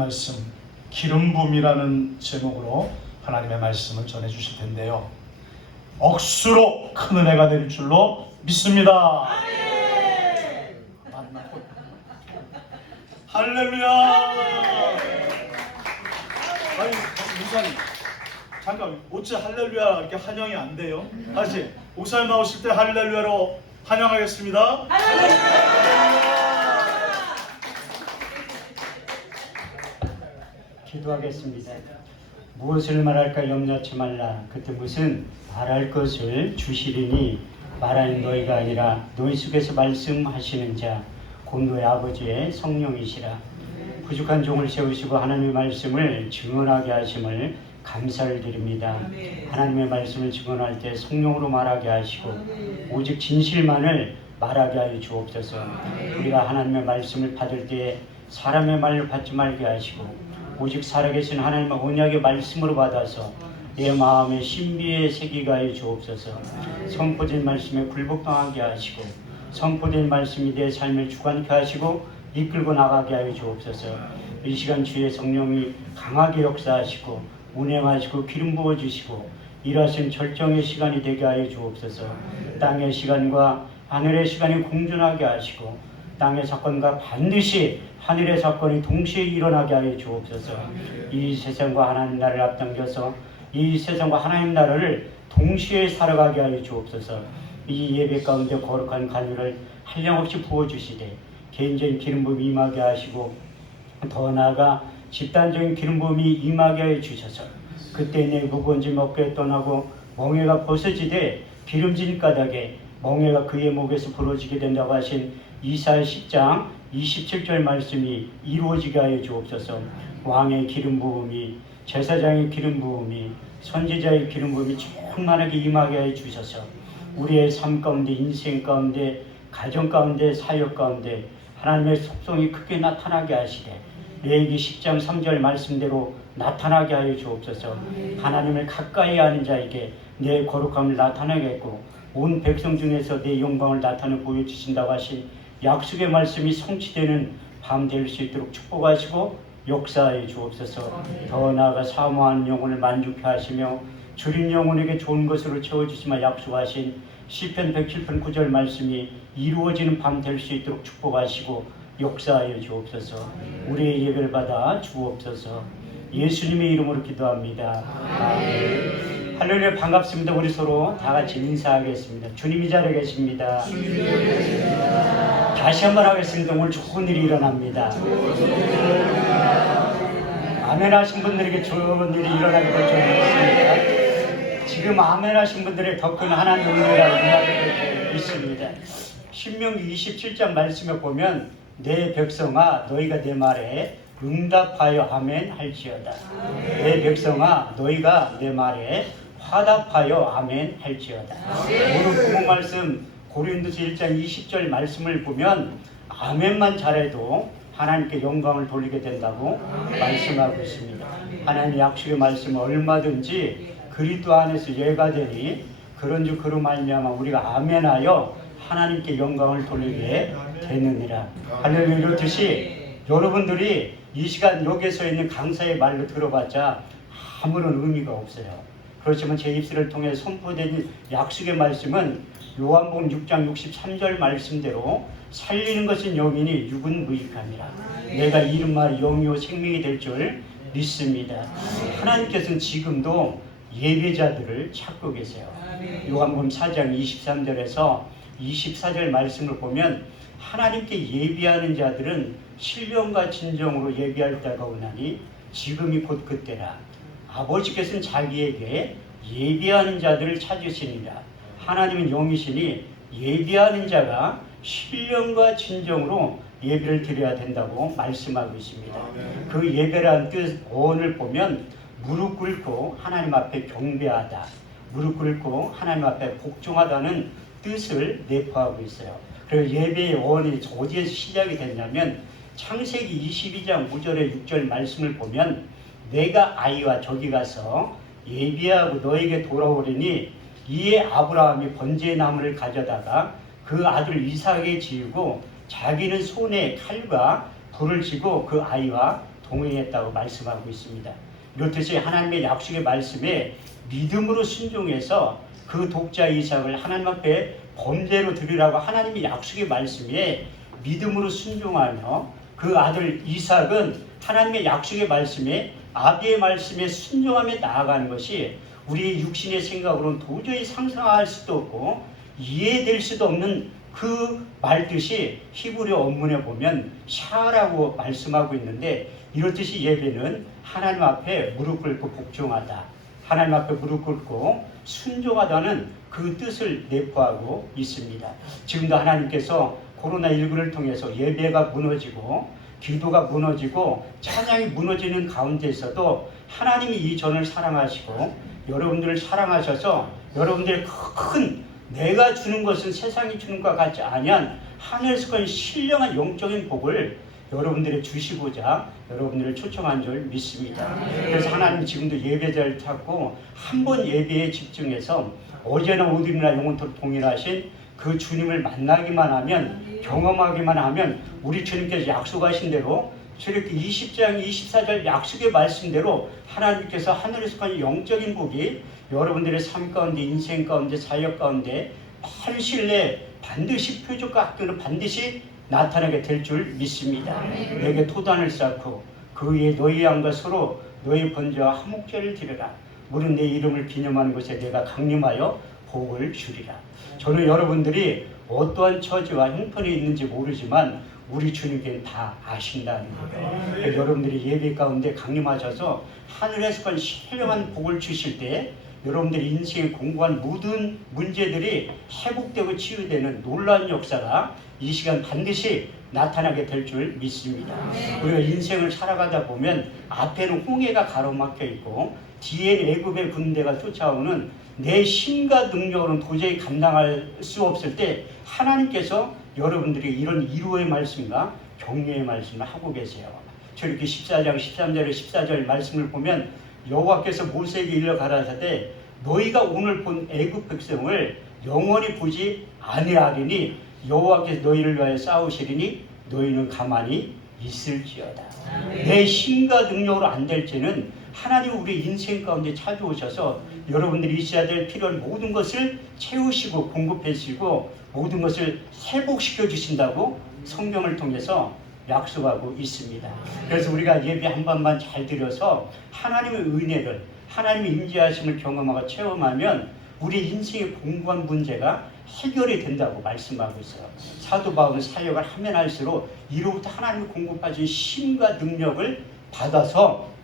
말씀 기름 부음이라는 제목으로 하나님의 말씀을 전해 주실 텐데요. 억수로 큰 은혜가 될 줄로 믿습니다. 할렐루야. 아니 목사님 잠깐 어째 할렐루야 이렇게 환영이 안 돼요? 다시 목사님 나오실 때 할렐루야로 환영하겠습니다. 기도하겠습니다. 무엇을 말할까 염려치 말라. 그때 무슨 말할 것을 주시리니 말하는 너희가 아니라 너희 속에서 말씀하시는 자 곧 너희 아버지의 성령이시라. 부족한 종을 세우시고 하나님의 말씀을 증언하게 하심을 감사를 드립니다. 하나님의 말씀을 증언할 때 성령으로 말하게 하시고 오직 진실만을 말하게 하여 주옵소서. 우리가 하나님의 말씀을 받을 때에 사람의 말로 받지 말게 하시고 오직 살아계신 하나님의 언약의 말씀으로 받아서 내 마음에 신비에 새기게 하여 주옵소서. 선포된 말씀에 굴복당하게 하시고 선포된 말씀이 내 삶을 주관케 하시고 이끌고 나가게 하여 주옵소서. 이 시간 주의 성령이 강하게 역사하시고 운행하시고 기름 부어주시고 일하신 절정의 시간이 되게 하여 주옵소서. 땅의 시간과 하늘의 시간이 공존하게 하시고 땅의 사건과 반드시 하늘의 사건이 동시에 일어나게 하여 주옵소서. 이 세상과 하나님 나라를 앞당겨서 이 세상과 하나님 나라를 동시에 살아가게 하여 주옵소서. 이 예배 가운데 거룩한 간유를 한량없이 부어주시되 개인적인 기름 부음이 임하게 하시고 더 나아가 집단적인 기름 부음이 임하게 하여 주셔서 그때 내 무거운짐 어깨에 떠나고 멍에가 벗어지되 기름진 까닭에 멍에가 그의 목에서 부러지게 된다고 하신 이사야 10장 27절 말씀이 이루어지게 하여 주옵소서. 왕의 기름 부음이 제사장의 기름 부음이 선지자의 기름 부음이 충만하게 임하게 하여 주셔서 우리의 삶 가운데 인생 가운데 가정 가운데 사역 가운데 하나님의 속성이 크게 나타나게 하시되 레위기 10장 3절 말씀대로 나타나게 하여 주옵소서. 하나님을 가까이 하는 자에게 내 거룩함을 나타내겠고 온 백성 중에서 내 영광을 나타내 보여주신다고 하신 약속의 말씀이 성취되는 밤 될 수 있도록 축복하시고 역사하여 주옵소서. 더 나아가 사모하는 영혼을 만족해 하시며 줄인 영혼에게 좋은 것으로 채워주시며 약속하신 시편 107편 9절 말씀이 이루어지는 밤 될 수 있도록 축복하시고 역사하여 주옵소서. 우리의 예배를 받아 주옵소서. 예수님의 이름으로 기도합니다. 아멘. 할렐루야. 반갑습니다. 우리 서로 다 같이 인사하겠습니다. 주님이 자리에 계십니다. 다시 한번 하겠습니다. 오늘 좋은 일이 일어납니다. 아멘 하신 분들에게 좋은 일이 일어나게 될 줄 믿습니다. 지금 아멘 하신 분들의 더 큰 하나님의 은혜가 임하게 될 줄 믿습니다. 신명기 27장 말씀에 보면 내 백성아 너희가 내 말에 응답하여 아멘 할지어다. 내 백성아 너희가 내 말에 화답하여 아멘 할지어다. 오늘 구약 말씀 고린도서 1장 20절 말씀을 보면 아멘만 잘해도 하나님께 영광을 돌리게 된다고 말씀하고 있습니다. 하나님의 약속의 말씀은 얼마든지 그리스도 안에서 예가 되니 그런즉 그로 말미암아 우리가 아멘하여 하나님께 영광을 돌리게 되느니라. 할렐루야. 이렇듯이 여러분들이 이 시간 여기에 서 있는 강사의 말로 들어봤자 아무런 의미가 없어요. 그렇지만 제 입술을 통해 선포된 약속의 말씀은 요한복음 6장 63절 말씀대로 살리는 것은 영이니 육은 무익함이라. 내가 이른 말이 영이요 생명이 될 줄 믿습니다. 하나님께서는 지금도 예배자들을 찾고 계세요. 요한복음 4장 23절에서 24절 말씀을 보면 하나님께 예배하는 자들은 신령과 진정으로 예배할 때가 오나니 지금이 곧 그때라. 아버지께서는 자기에게 예배하는 자들을 찾으시니라. 하나님은 영이시니 예배하는 자가 신령과 진정으로 예배를 드려야 된다고 말씀하고 있습니다. 그 예배라는 뜻 어원을 보면 무릎 꿇고 하나님 앞에 경배하다, 무릎 꿇고 하나님 앞에 복종하다는 뜻을 내포하고 있어요. 그리고 예배의 어원이 어디에서 시작이 됐냐면 창세기 22장 5절에 6절 말씀을 보면 내가 아이와 저기 가서 예배하고 너에게 돌아오리니 이에 아브라함이 번제의 나무를 가져다가 그 아들 이삭에게 지우고 자기는 손에 칼과 불을 쥐고 그 아이와 동행했다고 말씀하고 있습니다. 이렇듯이 하나님의 약속의 말씀에 믿음으로 순종해서 그 독자 이삭을 하나님 앞에 번제로 드리라고 하나님의 약속의 말씀에 믿음으로 순종하며 그 아들 이삭은 하나님의 약속의 말씀에 아비의 말씀에 순종하며 나아가는 것이 우리의 육신의 생각으로는 도저히 상상할 수도 없고 이해될 수도 없는 그 말뜻이 히브리어 원문에 보면 샤라고 말씀하고 있는데, 이렇듯이 예배는 하나님 앞에 무릎 꿇고 복종하다, 하나님 앞에 무릎 꿇고 순종하다는 그 뜻을 내포하고 있습니다. 지금도 하나님께서 코로나19를 통해서 예배가 무너지고 기도가 무너지고 찬양이 무너지는 가운데서도 하나님이 이 전을 사랑하시고 여러분들을 사랑하셔서 여러분들의 큰 내가 주는 것은 세상이 주는 것과 같지 아니한 하늘에서 건 신령한 영적인 복을 여러분들이 주시고자 여러분들을 초청한 줄 믿습니다. 그래서 하나님 지금도 예배자를 찾고 한 번 예배에 집중해서 어제나 오늘이나 영원토록 동일하신 그 주님을 만나기만 하면, 경험하기만 하면 우리 주님께서 약속하신 대로 저렇게 20장 24절 약속의 말씀대로 하나님께서 하늘에서 가는 영적인 복이 여러분들의 삶 가운데, 인생 가운데, 사역 가운데 빠른 시일 내에 반드시 표적과 학교는 반드시 나타나게 될 줄 믿습니다. 내게 토단을 쌓고 그 위에 너희 양과 서로 너희 번제와 화목제를 드려라. 무릇 내 이름을 기념하는 것에 내가 강림하여 복을 주리라. 저는 여러분들이 어떠한 처지와 형편이 있는지 모르지만 우리 주님께는 다 아신다는 거예요. 여러분들이 예배 가운데 강림하셔서 하늘에서 간 신령한 복을 주실 때 여러분들이 인생에 공부한 모든 문제들이 회복되고 치유되는 놀라운 역사가 이 시간 반드시 나타나게 될 줄 믿습니다. 우리가 인생을 살아가다 보면 앞에는 홍해가 가로막혀 있고 뒤에는 애굽의 군대가 쫓아오는 내 힘과 능력으로는 도저히 감당할 수 없을 때 하나님께서 여러분들이 이런 위로의 말씀과 격려의 말씀을 하고 계세요. 저렇게 14장 13절에 14절 말씀을 보면 여호와께서 모세에게 일러 가라사대 너희가 오늘 본 애굽 백성을 영원히 보지 아니하리니 여호와께서 너희를 위하여 싸우시리니 너희는 가만히 있을지어다. 내 힘과 능력으로 안 될지는 하나님 우리 인생 가운데 찾아오셔서 여러분들이 있어야 될 필요한 모든 것을 채우시고 공급해 주시고 모든 것을 회복시켜 주신다고 성경을 통해서 약속하고 있습니다. 그래서 우리가 예배 한 번만 잘 드려서 하나님의 은혜를, 하나님의 임재하심을 경험하고 체험하면 우리 인생의 공부한 문제가 해결이 된다고 말씀하고 있어요. 사도 바울은 사역을 하면 할수록 이로부터 하나님의 공급하신 힘과 능력을 받아서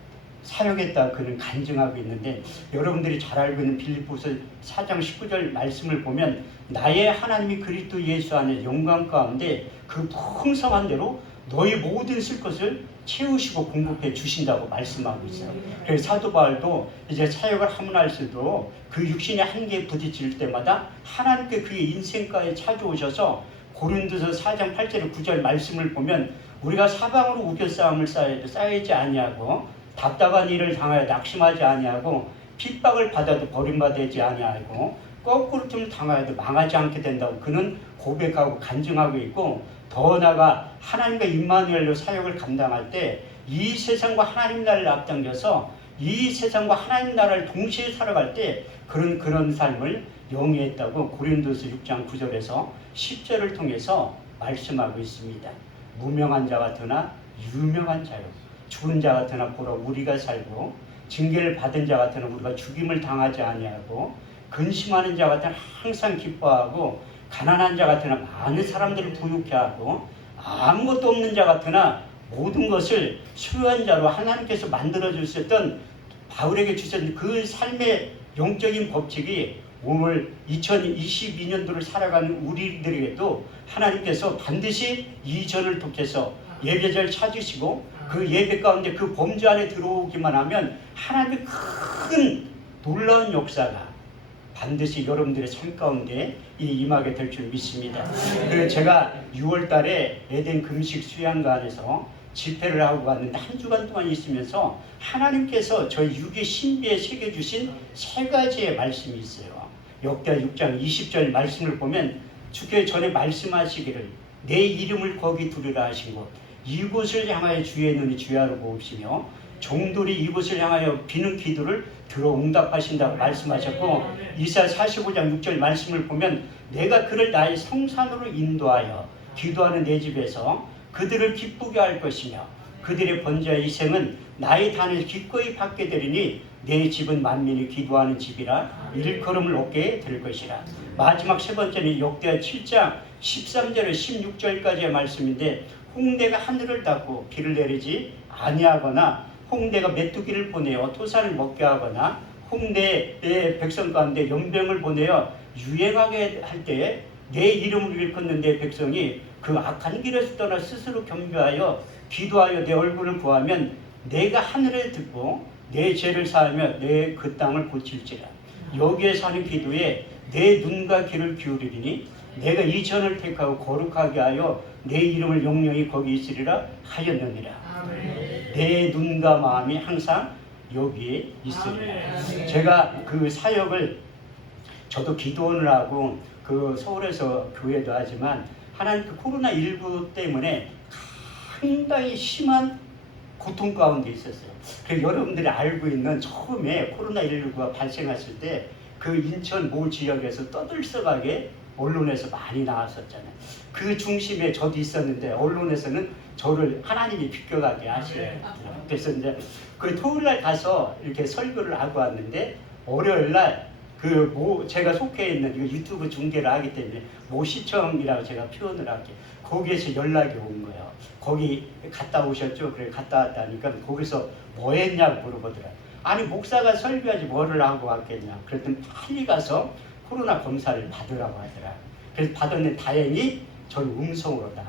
사역했다 그는 간증하고 있는데, 여러분들이 잘 알고 있는 빌립보서 4장 19절 말씀을 보면 나의 하나님이 그리스도 예수 안에 영광 가운데 그 풍성한 대로 너희 모든 쓸 것을 채우시고 공급해 주신다고 말씀하고 있어요. 그래서 사도 바울도 이제 사역을 하면 할수록 그 육신의 한계에 부딪힐 때마다 하나님께 그의 인생가에 찾아오셔서 고린도서 4장 8절 9절 말씀을 보면 우리가 사방으로 우겨싸움을 쌓여도 쌓이지 아니하고 답답한 일을 당하여 낙심하지 아니하고 핍박을 받아도 버림받지 아니하고 거꾸로 좀 당하여도 망하지 않게 된다고 그는 고백하고 간증하고 있고, 더 나아가 하나님과 임마누엘로 사역을 감당할 때 이 세상과 하나님 나라를 앞당겨서 이 세상과 하나님 나라를 동시에 살아갈 때 그런 삶을 영위했다고 고린도서 6장 9절에서 10절을 통해서 말씀하고 있습니다. 무명한 자 같으나 유명한 자요, 죽은 자 같으나 보라 우리가 살고, 징계를 받은 자 같으나 우리가 죽임을 당하지 아니하고, 근심하는 자 같으나 항상 기뻐하고, 가난한 자 같으나 많은 사람들을 부유케 하고, 아무것도 없는 자 같으나 모든 것을 소유한 자로 하나님께서 만들어 주셨던 바울에게 주신 그 삶의 영적인 법칙이 오늘 2022년도를 살아가는 우리들에게도 하나님께서 반드시 이 전을 통해서 예배자를 찾으시고 그 예배 가운데 그 범주 안에 들어오기만 하면 하나님의 큰 놀라운 역사가 반드시 여러분들의 삶 가운데 임하게 될 줄 믿습니다. 그래서 제가 6월 달에 에덴 금식 수양관에서 집회를 하고 갔는데 한 주간 동안 있으면서 하나님께서 저희 육의 신비에 새겨주신 세 가지의 말씀이 있어요. 역대하 6장 20절 말씀을 보면 주께서 전에 말씀하시기를 내 이름을 거기 두리라 하신 곳, 이곳을 향하여 주의 눈이 주야로 보옵시며 종들이 이곳을 향하여 비는 기도를 들어 응답하신다고 말씀하셨고, 이사야 45장 6절 말씀을 보면 내가 그를 나의 성산으로 인도하여 기도하는 내 집에서 그들을 기쁘게 할 것이며 그들의 번제와 희생은 나의 단을 기꺼이 받게 되리니 내 집은 만민이 기도하는 집이라 일컬음을 얻게 될 것이라. 마지막 세 번째는 역대하 7장 13절에 16절까지의 말씀인데, 홍대가 하늘을 닫고 비를 내리지 아니하거나 홍대가 메뚜기를 보내어 토산을 먹게 하거나 홍대의 백성 가운데 연병을 보내어 유행하게 할 때에 내 이름을 일컫는 내 백성이 그 악한 길에서 떠나 스스로 겸비하여 기도하여 내 얼굴을 구하면 내가 하늘에 듣고 내 죄를 사하며 내 그 땅을 고칠지라. 여기에 사는 기도에 내 눈과 귀를 기울이리니 내가 이 전을 택하고 거룩하게 하여 내 이름을 영영히 거기 있으리라 하였느니라. 내 눈과 마음이 항상 여기에 있으리라. 제가 그 사역을 저도 기도원을 하고 그 서울에서 교회도 하지만 하나님 그 코로나19 때문에 상당히 심한 고통 가운데 있었어요. 그래서 여러분들이 알고 있는 처음에 코로나19가 발생했을 때 그 인천 모 지역에서 떠들썩하게 언론에서 많이 나왔었잖아요. 그 중심에 저도 있었는데 언론에서는 저를 하나님이 비껴가게 하시더라고요. 그래서 이제 그 토요일날 가서 이렇게 설교를 하고 왔는데 월요일날 제가 속해 있는 유튜브 중계를 하기 때문에 모시청이라고 제가 표현을 할게요. 거기에서 연락이 온 거예요. 거기 갔다 오셨죠? 그래 갔다 왔다니까 거기서 뭐 했냐고 물어보더라고요. 아니 목사가 설교하지 뭐를 하고 왔겠냐. 그랬더니 빨리 가서 코로나 검사를 받으라고 하더라고요. 그래서 받았는데 다행히 저는 음성으로 다.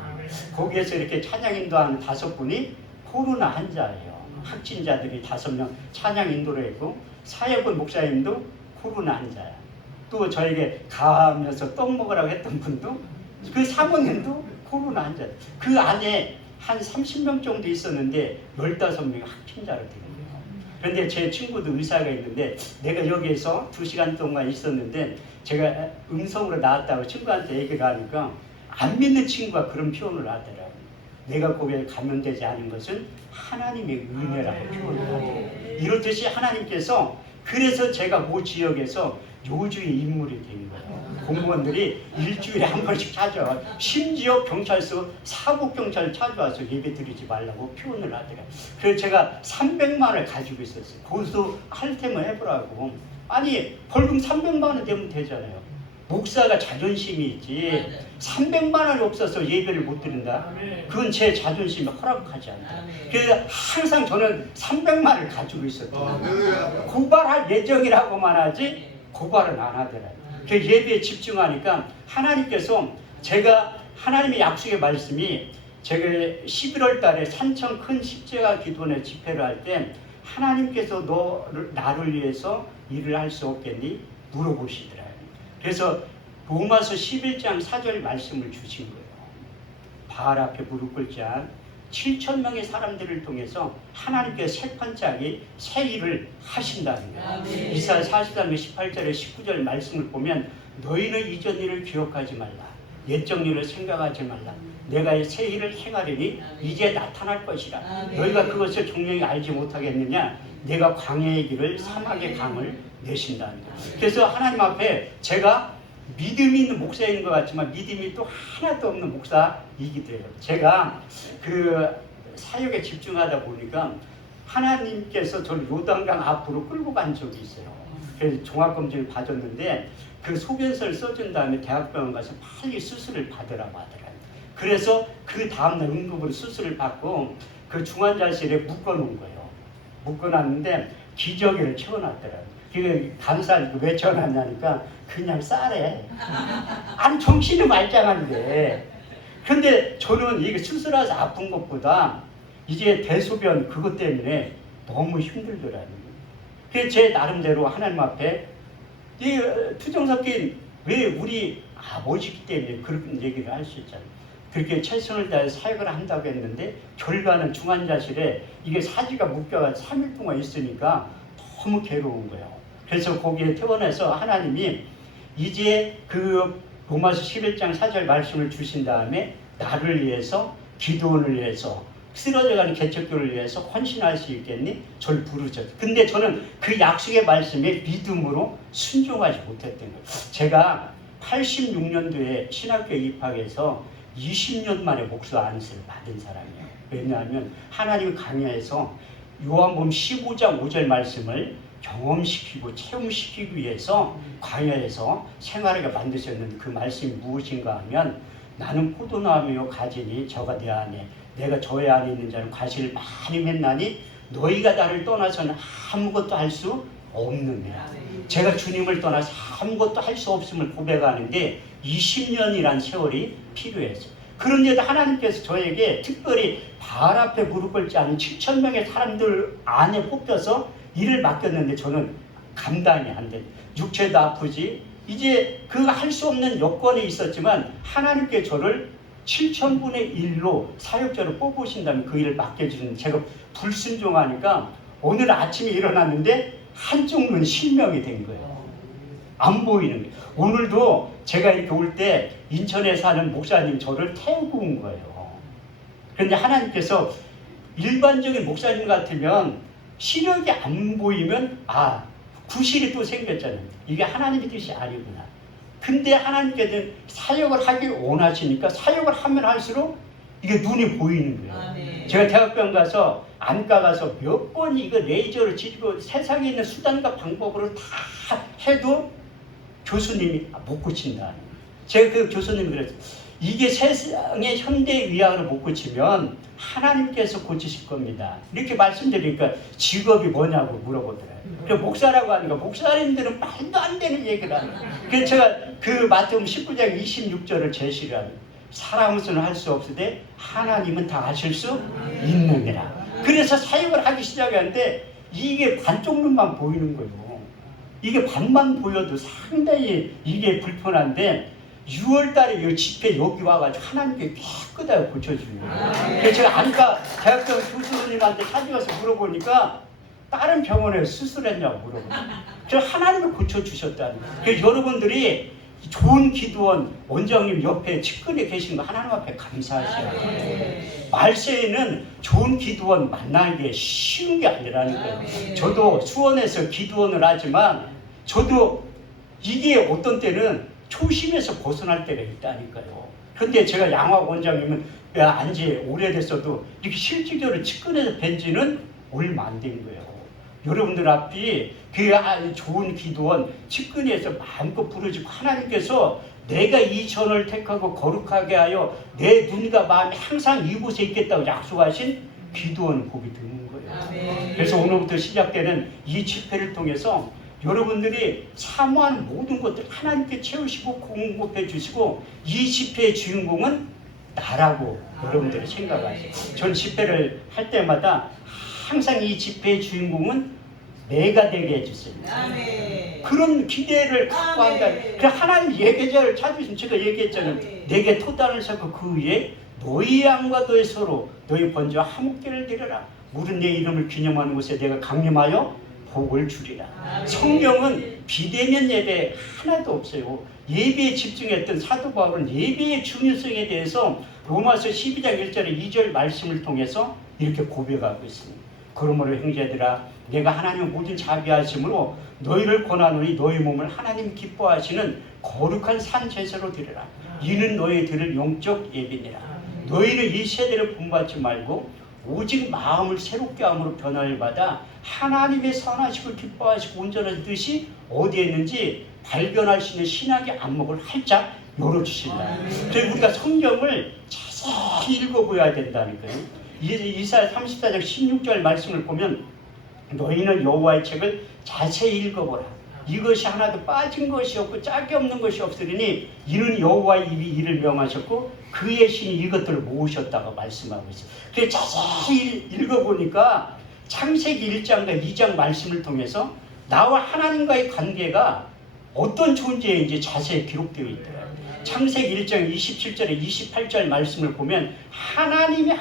거기에서 이렇게 찬양 인도하는 5분이 코로나 환자예요. 확진자들이 5명 찬양 인도를 했고 사역은 목사님도 코로나 환자야. 또 저에게 가면서 떡 먹으라고 했던 분도 그 사모님도 코로나 환자. 그 안에 한 30명 정도 있었는데 15명이 확진자로 된 거예요. 그런데 제 친구도 의사가 있는데 내가 여기에서 2시간 동안 있었는데 제가 음성으로 나왔다고 친구한테 얘기를 하니까 안 믿는 친구가 그런 표현을 하더라고요. 내가 거기에 감염되지 않은 것은 하나님의 은혜라고 표현을 하고, 이렇듯이 하나님께서 그래서 제가 모 지역에서 요주의 인물이 된 거예요. 공무원들이 일주일에 한 번씩 찾아와, 심지어 경찰서 사국경찰 찾아와서 예배 드리지 말라고 표현을 하더라고요. 그래서 제가 300만 원을 가지고 있었어요. 고소할 테면 해보라고. 아니 벌금 300만 원 되면 되잖아요. 목사가 자존심이 있지 300만 원이 없어서 예배를 못 드린다? 그건 제 자존심이 허락하지 않다. 그래서 항상 저는 300만 원을 가지고 있었거든요. 고발할 예정이라고만 하지 고발은 안 하더라고요. 그 예배에 집중하니까 하나님께서 제가 하나님의 약속의 말씀이 제가 11월 달에 산청 큰 십자가 기도원에 집회를 할 때 하나님께서 나를 위해서 일을 할 수 없겠니? 물어보시더라고요. 그래서 로마서 11장 4절 말씀을 주신 거예요. 바알 앞에 무릎 꿇지 않은 7,000명의 사람들을 통해서 하나님께서 새판짜기 새 일을 하신다는 거예요. 이사야 43장 18절에 19절 말씀을 보면 너희는 이전 일을 기억하지 말라. 옛적 일을 생각하지 말라. 내가 새 일을 행하리니 이제 나타날 것이라. 너희가 그것을 종영히 알지 못하겠느냐. 내가 광야의 길을 사막의 강을 내신다는 거예요. 그래서 하나님 앞에 제가 믿음이 있는 목사인 것 같지만 믿음이 또 하나도 없는 목사이기도 해요. 제가 그 사역에 집중하다 보니까 하나님께서 저를 요단강 앞으로 끌고 간 적이 있어요. 그래서 종합검진을 받았는데 그 소변서를 써준 다음에 대학병원 가서 빨리 수술을 받으라고 하더라고요. 그래서 그 다음날 응급으로 수술을 받고 그 중환자실에 묶어놓은 거예요. 묶어놨는데 기저귀를 채워놨더라고요. 그 감사하니까 왜 채워놨냐니까 그냥 싸래. 아니 정신이 말짱한데. 근데 저는 이게 수술해서 아픈 것보다 이제 대소변 그것 때문에 너무 힘들더라고요. 그래서 제 나름대로 하나님 앞에 이 투정 섞인 왜 우리 아버지기 때문에 그런 얘기를 할 수 있잖아요. 그렇게 최선을 다해서 사역을 한다고 했는데 결과는 중환자실에 이게 사지가 묶여가지고 3일 동안 있으니까 너무 괴로운 거예요. 그래서 거기에 퇴원해서 하나님이 이제 그 로마서 11장 4절 말씀을 주신 다음에 나를 위해서 기도원을 위해서 쓰러져가는 개척교를 위해서 헌신할 수 있겠니? 저를 부르셨죠. 근데 저는 그 약속의 말씀에 믿음으로 순종하지 못했던 거예요. 제가 86년도에 신학교에 입학해서 20년 만에 목사 안수를 받은 사람이에요. 왜냐하면 하나님 강야에서 요한복음 15장 5절 말씀을 경험시키고 체험시키기 위해서 광야에서 생활하게 만드셨는데 그 말씀이 무엇인가 하면 나는 포도나무요 가지니 저가 내 안에 내가 저의 안에 있는 자는 과실을 많이 맺나니 너희가 나를 떠나서는 아무것도 할 수 없느니라. 제가 주님을 떠나서 아무것도 할 수 없음을 고백하는데 20년이란 세월이 필요했어요. 그런데도 하나님께서 저에게 특별히 발 앞에 무릎 꿇지 않은 7,000명의 사람들 안에 뽑혀서 일을 맡겼는데 저는 감당이 안 돼. 육체도 아프지. 이제 그 할 수 없는 여건이 있었지만 하나님께 저를 7,000분의 1로 사역자로 뽑으신다면 그 일을 맡겨주는 제가 불순종하니까 오늘 아침에 일어났는데 한쪽 눈 실명이 된 거예요. 안 보이는 거예요. 오늘도 제가 이렇게 올 때 인천에 사는 목사님 저를 태우고 온 거예요. 그런데 하나님께서 일반적인 목사님 같으면 시력이 안 보이면 구실이 또 생겼잖아요. 이게 하나님의 뜻이 아니구나. 근데 하나님께서는 사역을 하길 원하시니까 사역을 하면 할수록 이게 눈이 보이는 거예요. 제가 대학병 가서 안과 가서 몇 번 이거 레이저를 지르고 세상에 있는 수단과 방법으로 다 해도 교수님이 못 고친다. 제가 그 교수님이 그랬어요. 이게 세상의 현대의학으로 못 고치면 하나님께서 고치실 겁니다. 이렇게 말씀드리니까 직업이 뭐냐고 물어보더라고요. 그래서 목사라고 하니까 목사님들은 말도 안 되는 얘기를 하는 거예요. 그래서 제가 그 마태복음 19장 26절을 제시를 하는 거예요. 사람으로서는 할 수 없으되 하나님은 다 하실 수 있느니라. 그래서 사역을 하기 시작하는데 이게 반쪽 눈만 보이는 거예요. 이게 반만 보여도 상당히 이게 불편한데 6월달에 이 집회 여기 와가지고 하나님께 깨끗하게 고쳐주는 거예요. 그래서 제가 안과 대학병 교수님한테 찾아가서 물어보니까 다른 병원에 수술했냐고 물어보니까 그래서 하나님을 고쳐주셨다는 거예요. 그래서 여러분들이 좋은 기도원 원장님 옆에 측근에 계신 거 하나님 앞에 감사하셔야 돼요. 말세에는 좋은 기도원 만나는 게 쉬운 게 아니라는 거예요. 저도 수원에서 기도원을 하지만 저도 이게 어떤 때는 초심에서 벗어날 때가 있다니까요. 그런데 제가 양화 원장님은 안지 오래됐어도 이렇게 실질적으로 측근에서 뵌 지는 얼마 안 된 거예요. 여러분들 앞이 그 좋은 기도원 측근에서 마음껏 부르짖고 하나님께서 내가 이 전을 택하고 거룩하게 하여 내 눈과 마음이 항상 이곳에 있겠다고 약속하신 기도원 복이 드는 거예요. 그래서 오늘부터 시작되는 이 집회를 통해서 여러분들이 사모하는 모든 것들 하나님께 채우시고 공급해 주시고 이 집회의 주인공은 나라고 여러분들이 생각하세요. 전 집회를 할 때마다 항상 이 집회의 주인공은 내가 되게 해주세요. 그런 기대를 갖고 한다. 그래 하나님 예배자를 찾으시면 제가 얘기했잖아요. 내게 토단을 쌓고 그 위에 너희 양과 너희 서로 너희 번제와 화목제를 드려라. 물은 내 이름을 기념하는 곳에 내가 강림하여 복을 주리라. 성경은 비대면 예배 하나도 없어요. 예배에 집중했던 사도 바울은 예배의 중요성에 대해서 로마서 12장 1절에 2절 말씀을 통해서 이렇게 고백하고 있습니다. 그러므로 형제들아 내가 하나님의 모든 자비하심으로 너희를 권하노니 너희 몸을 하나님 기뻐하시는 거룩한 산 제사로 드리라. 이는 너희 들을 영적 예비니라. 너희는 이 세대를 본받지 말고 오직 마음을 새롭게 함으로 변화를 받아 하나님의 선하시고 기뻐하시고 온전한 뜻이 어디에 있는지 발견할 수 있는 신학의 안목을 활짝 열어주신다. 그래서 우리가 성경을 자세히 읽어보아야 된다는 거예요. 이사야 34장 16절 말씀을 보면 너희는 여호와의 책을 자세히 읽어보라. 이것이 하나도 빠진 것이 없고 짝이 없는 것이 없으리니 이는 여호와의 입이 이를 명하셨고 그의 신이 이것들을 모으셨다고 말씀하고 있어요. 그래서 자세히 읽어보니까 창세기 1장과 2장 말씀을 통해서 나와 하나님과의 관계가 어떤 존재인지 자세히 기록되어 있더라고요. 창세기 1장 27절에 28절 말씀을 보면 하나님의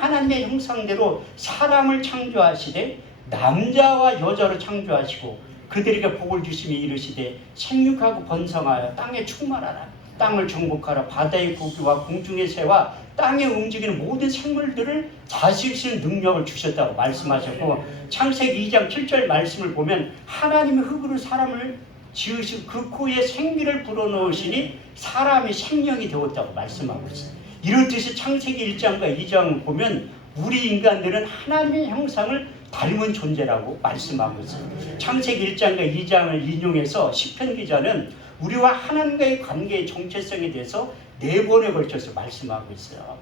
형상대로 사람을 창조하시되 남자와 여자로 창조하시고 그들에게 복을 주시며 이르시되 생육하고 번성하여 땅에 충만하라. 땅을 정복하라. 바다의 고기와 공중의 새와 땅에 움직이는 모든 생물들을 다스릴 능력을 주셨다고 말씀하셨고, 창세기 2장 7절 말씀을 보면 하나님이 흙으로 사람을 지으시고 그 코에 생기를 불어넣으시니 사람이 생명이 되었다고 말씀하고 있어요. 이렇듯이 창세기 1장과 2장을 보면 우리 인간들은 하나님의 형상을 닮은 존재라고 말씀하고 있어요. 창세기 1장과 2장을 인용해서 시편 기자는 우리와 하나님과의 관계의 정체성에 대해서 4번에 걸쳐서 말씀하고 있어요.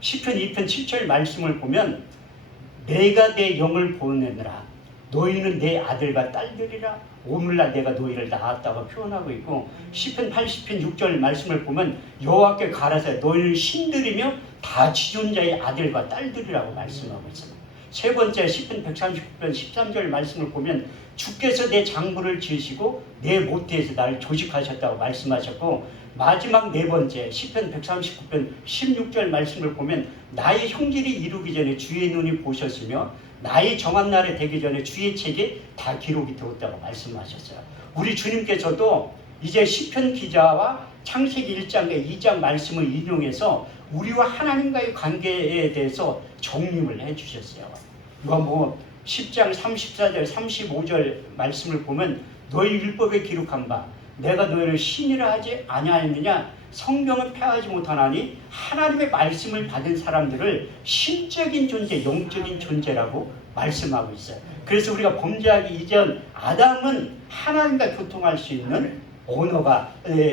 시편 2편 7절 말씀을 보면 내가 내 영을 보내느라 너희는 내 아들과 딸들이라 오늘날 내가 너희를 낳았다고 표현하고 있고, 시편 80편 6절 말씀을 보면 여호와께 가라사대 너희는 신들이며 다 지존자의 아들과 딸들이라고 말씀하고 있습니다. 세 번째 시편 139편 13절 말씀을 보면 주께서 내 장부를 지으시고 내 모태에서 나를 조직하셨다고 말씀하셨고, 마지막 네 번째 시편 139편 16절 말씀을 보면 나의 형질이 이루기 전에 주의 눈이 보셨으며 나의 정한 날에 되기 전에 주의 책에 다 기록이 되었다고 말씀하셨어요. 우리 주님께서도 이제 시편 기자와 창세기 1장과 2장 말씀을 인용해서 우리와 하나님과의 관계에 대해서 정립을 해주셨어요. 뭐 10장 34절 35절 말씀을 보면 너희 율법에 기록한 바 내가 너희를 신이라 하지 아니하였느냐, 성경을 폐하지 못하나니 하나님의 말씀을 받은 사람들을 신적인 존재, 영적인 존재라고 말씀하고 있어요. 그래서 우리가 범죄하기 이전 아담은 하나님과 교통할 수 있는 언어가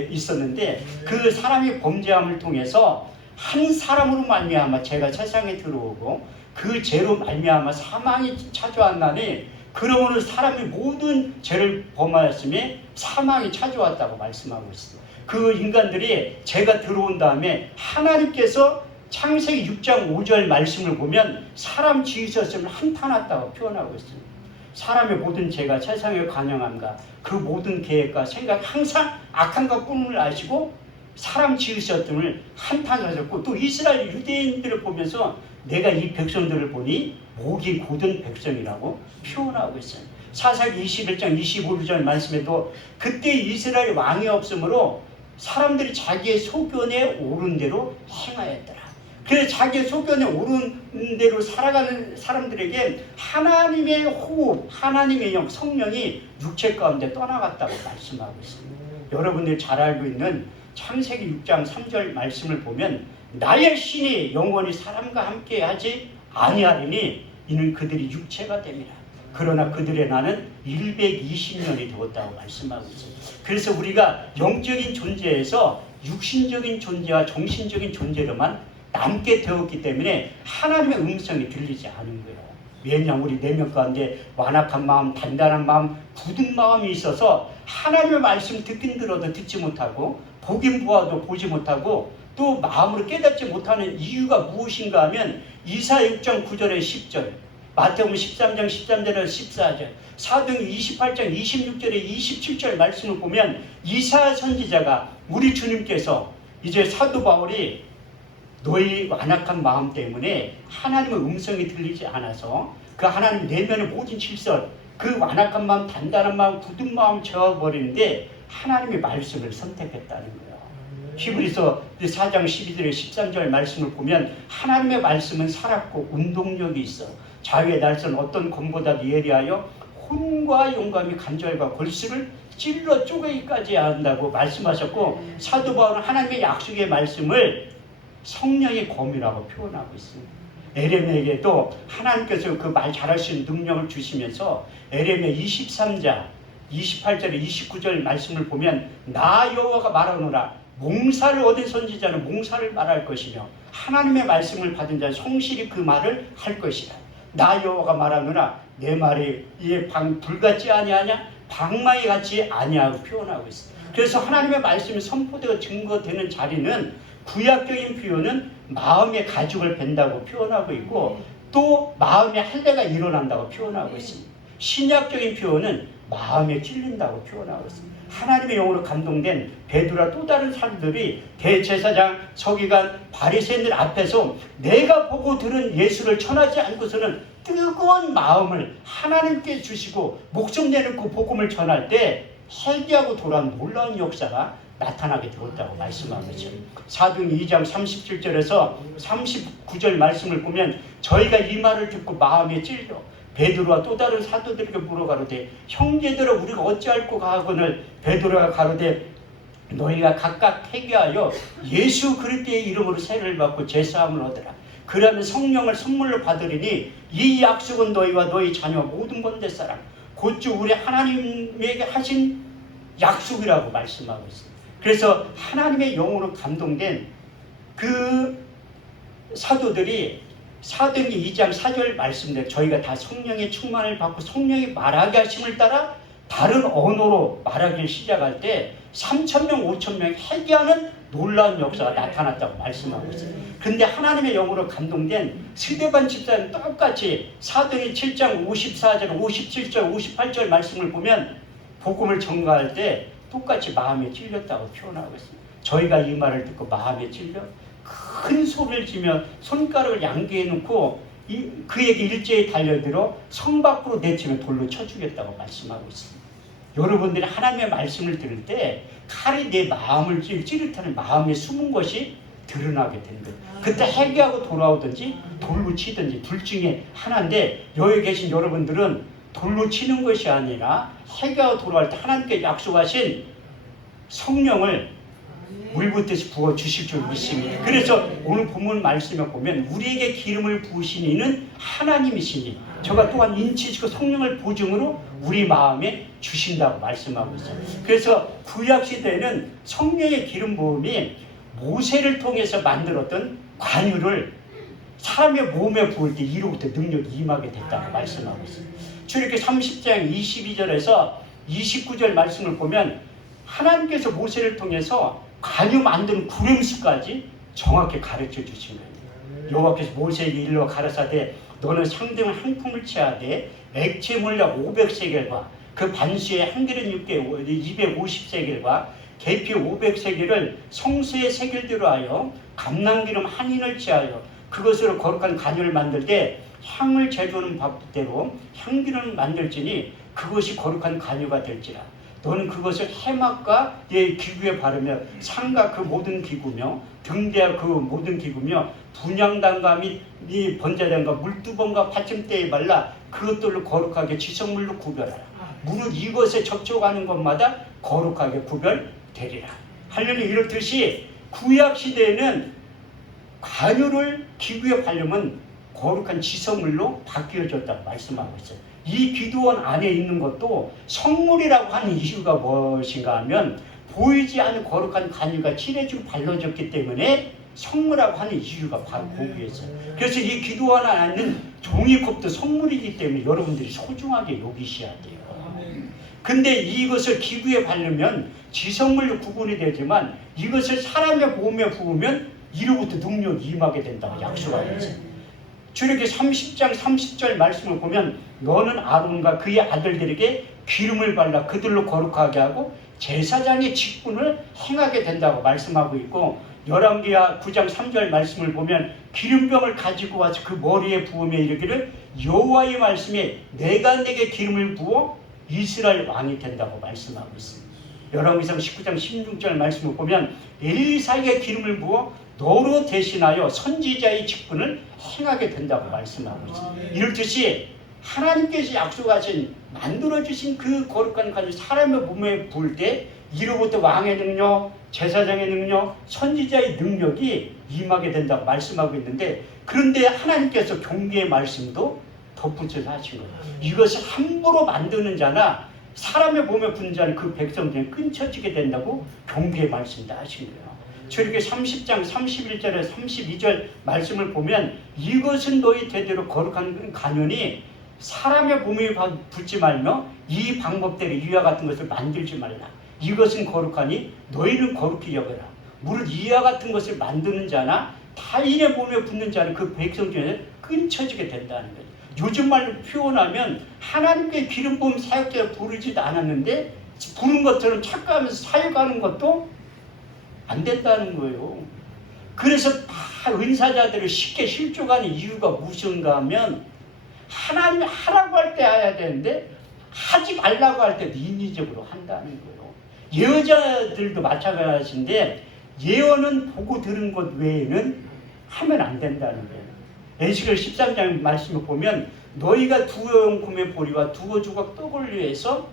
있었는데 그 사람이 범죄함을 통해서 한 사람으로 말미암아 죄가 세상에 들어오고 그 죄로 말미암아 사망이 찾아왔나니 그러므로 사람이 모든 죄를 범하였음에 사망이 찾아왔다고 말씀하고 있습니다. 그 인간들이 죄가 들어온 다음에 하나님께서 창세기 6장 5절 말씀을 보면 사람 지으셨음을 한탄했다고 표현하고 있습니다. 사람의 모든 죄가 세상에 관영함과 그 모든 계획과 생각 항상 악한 것뿐을 아시고 사람 지으셨음을 한탄하셨고, 또 이스라엘 유대인들을 보면서 내가 이 백성들을 보니 목이 곧은 백성이라고 표현하고 있어요. 사사기 21장 25절 말씀에도 그때 이스라엘 왕이 없으므로 사람들이 자기의 소견에 오른 대로 행하였더라. 그래서 자기의 소견에 오른 대로 살아가는 사람들에게 하나님의 호흡, 하나님의 영, 성령이 육체 가운데 떠나갔다고 말씀하고 있습니다. 여러분들이 잘 알고 있는 창세기 6장 3절 말씀을 보면 나의 신이 영원히 사람과 함께 하지 아니하리니 이는 그들이 육체가 됨이라. 그러나 그들의 나는 120년이 되었다고 말씀하고 있습니다. 그래서 우리가 영적인 존재에서 육신적인 존재와 정신적인 존재로만 남게 되었기 때문에 하나님의 음성이 들리지 않은 거예요. 왜냐하면 우리 내면 가운데 완악한 마음, 단단한 마음, 굳은 마음이 있어서 하나님의 말씀 듣긴 들어도 듣지 못하고 보긴 보아도 보지 못하고 또 마음으로 깨닫지 못하는 이유가 무엇인가 하면 이사야 6장 9절에 10절, 마태복음 13장 13절에 14절, 사도행전 28장 26절에 27절 말씀을 보면 이사야 선지자가 우리 주님께서 이제 사도 바울이 너희 완악한 마음 때문에 하나님의 음성이 들리지 않아서 그 하나님 내면의 모든 질서, 그 완악한 마음, 단단한 마음, 굳은 마음 채워버리는데 하나님의 말씀을 선택했다는 거예요. 히브리서 4장 12절에 13절 말씀을 보면 하나님의 말씀은 살았고 운동력이 있어 자유의 날선 어떤 검보다도 예리하여 혼과 용감이 간절과 골수를 찔러 쪼개기까지 한다고 말씀하셨고, 사도 바울은 하나님의 약속의 말씀을 성령의 검이라고 표현하고 있습니다. 에레미야에게도 하나님께서 그 말 잘할 수 있는 능력을 주시면서 에레미야 23장 28절에 29절 말씀을 보면 나 여호와가 말하노라 몽사를 얻은 선지자는 몽사를 말할 것이며 하나님의 말씀을 받은 자는 성실히 그 말을 할 것이라. 나 여호와가 말하노라 내 말이 이에 불같지 아니하냐 방망이 같지 아니하고 표현하고 있습니다. 그래서 하나님의 말씀이 선포되고 증거되는 자리는 구약적인 표현은 마음의 가죽을 벤다고 표현하고 있고 또 마음의 할례가 일어난다고 표현하고 있습니다. 신약적인 표현은 마음에 찔린다고 표현하고 있습니다. 하나님의 영으로 감동된 베드로와 또 다른 사람들이 대제사장, 서기관, 바리새인들 앞에서 내가 보고 들은 예수를 전하지 않고서는 뜨거운 마음을 하나님께 주시고 목숨 내놓고 복음을 전할 때 회개하고 돌아온 놀라운 역사가 나타나게 되었다고 말씀하고 있어요. 사도행전 2장 37절에서 39절 말씀을 보면 저희가 이 말을 듣고 마음에 찔려 베드로와 또 다른 사도들에게 물어가로되 형제들아 우리가 어찌할꼬 하거늘 베드로가 가로되 너희가 각각 회개하여 예수 그리스도의 이름으로 세례를 받고 제사함을 얻으라. 그러면 성령을 선물로 받으리니 이 약속은 너희와 너희 자녀 모든 본대 사람 곧주 우리 하나님에게 하신 약속이라고 말씀하고 있습니다. 그래서 하나님의 영으로 감동된 그 사도들이 사도행전 2장 4절 말씀대로 저희가 다 성령의 충만을 받고 성령의 말하게 하심을 따라 다른 언어로 말하기를 시작할 때 3,000명, 5,000명이 회개하는 놀라운 역사가 나타났다고 말씀하고 있어요. 그런데 하나님의 영으로 감동된 스데반 집사는 똑같이 사도행전 7장 54절, 57절, 58절 말씀을 보면 복음을 전가할 때 똑같이 마음에 찔렸다고 표현하고 있습니다. 저희가 이 말을 듣고 마음에 찔려 큰 소리를 지며 손가락을 양귀에 놓고 그에게 일제히 달려들어 성 밖으로 내치며 돌로 쳐주겠다고 말씀하고 있습니다. 여러분들이 하나님의 말씀을 들을 때 칼이 내 마음을 찌릿하는 마음에 숨은 것이 드러나게 되는 거예요. 그때 회개하고 돌아오든지 돌로 치든지 둘 중에 하나인데 여기 계신 여러분들은 돌로 치는 것이 아니라 회개하고 돌아올 때 하나님께 약속하신 성령을 물붓듯이 부어 주실 줄 믿습니다. 그래서 오늘 본문 말씀에 보면 우리에게 기름을 부으신 이는 하나님이시니 저가 또한 인치시고 성령을 보증으로 우리 마음에 주신다고 말씀하고 있어요. 그래서 구약시대에는 성령의 기름 부음이 모세를 통해서 만들었던 관유를 사람의 몸에 부을 때 이로부터 능력이 임하게 됐다고 말씀하고 있어요. 출애굽기 30장 22절에서 29절 말씀을 보면 하나님께서 모세를 통해서 관유 만드는 구름수까지 정확히 가르쳐 주신 거예요. 여호와께서 모세에게 일러 가라사대 너는 상등을 한 품을 취하되 액체 물약 500세겔과 그 반수의 한 그릇 육개 250세겔과 계피 500세겔을 성수의 세겔대로 하여 감람기름 한 인을 취하여 그것으로 거룩한 관유를 만들 때 향을 제조하는 법대로 향기름을 만들지니 그것이 거룩한 관유가 될지라. 너는 그것을 해막과 내 기구에 바르며 상과 그 모든 기구며 등대와 그 모든 기구며 분향단과 및 번제단과 물두번과 받침대에 발라 그것들로 거룩하게 지성물로 구별하라. 무릇 이것에 접촉하는 것마다 거룩하게 구별되리라. 할렐루야. 이렇듯이 구약시대에는 관유를 기구에 바르면 거룩한 지성물로 바뀌어졌다고 말씀하고 있어요. 이 기도원 안에 있는 것도 성물이라고 하는 이유가 무엇인가 하면 보이지 않는 거룩한 관유가 칠해주고 발라졌기 때문에 성물이라고 하는 이유가 바로 거기에 있어요. 그래서 이 기도원 안에 있는 종이컵도 성물이기 때문에 여러분들이 소중하게 여기셔야 돼요. 근데 이것을 기구에 바르면 지성물로 구분이 되지만 이것을 사람의 몸에 부으면 이로부터 능력이 임하게 된다고 약속하고 있어요. 출애굽기 30장 30절 말씀을 보면 너는 아론과 그의 아들들에게 기름을 발라 그들로 거룩하게 하고 제사장의 직분을 행하게 된다고 말씀하고 있고 열왕기하 9장 3절 말씀을 보면 기름병을 가지고 와서 그 머리에 부으며 이르기를 여호와의 말씀에 내가 내게 기름을 부어 이스라엘 왕이 된다고 말씀하고 있습니다. 열왕기상 19장 16절 말씀을 보면 엘리사에게 기름을 부어 너로 대신하여 선지자의 직분을 행하게 된다고 말씀하고 있습니다. 이렇듯이 하나님께서 약속하신 만들어주신 그 거룩한 관유 사람의 몸에 부을 때 이로부터 왕의 능력, 제사장의 능력, 선지자의 능력이 임하게 된다고 말씀하고 있는데 그런데 하나님께서 경계의 말씀도 덧붙여서 하신 거예요. 이것을 함부로 만드는 자나 사람의 몸에 부는 자는 그 백성들이 끊쳐지게 된다고 경계의 말씀도 하신 거예요. 출애굽기 30장 31절에 32절 말씀을 보면 이것은 너희 대대로 거룩한 관원이 사람의 몸에 붙지 말며 이 방법대로 이와 같은 것을 만들지 말라. 이것은 거룩하니 너희는 거룩히 여겨라. 무릇 이와 같은 것을 만드는 자나 타인의 몸에 붙는 자는 그 백성 중에 끊쳐지게 된다는 거예요. 요즘 말로 표현하면 하나님께 기름 부음 사역자를 부르지도 않았는데 부른 것처럼 착각하면서 사역하는 것도 안 된다는 거예요. 그래서 다 은사자들을 쉽게 실족하는 이유가 무엇인가 하면 하나님 하라고 할 때 해야 되는데 하지 말라고 할 때도 인위적으로 한다는 거예요. 예언자들도 마찬가지인데 예언은 보고 들은 것 외에는 하면 안 된다는 거예요. 에스겔 13장 말씀을 보면 너희가 두어 곰의 보리와 두어 조각 떡을 위해서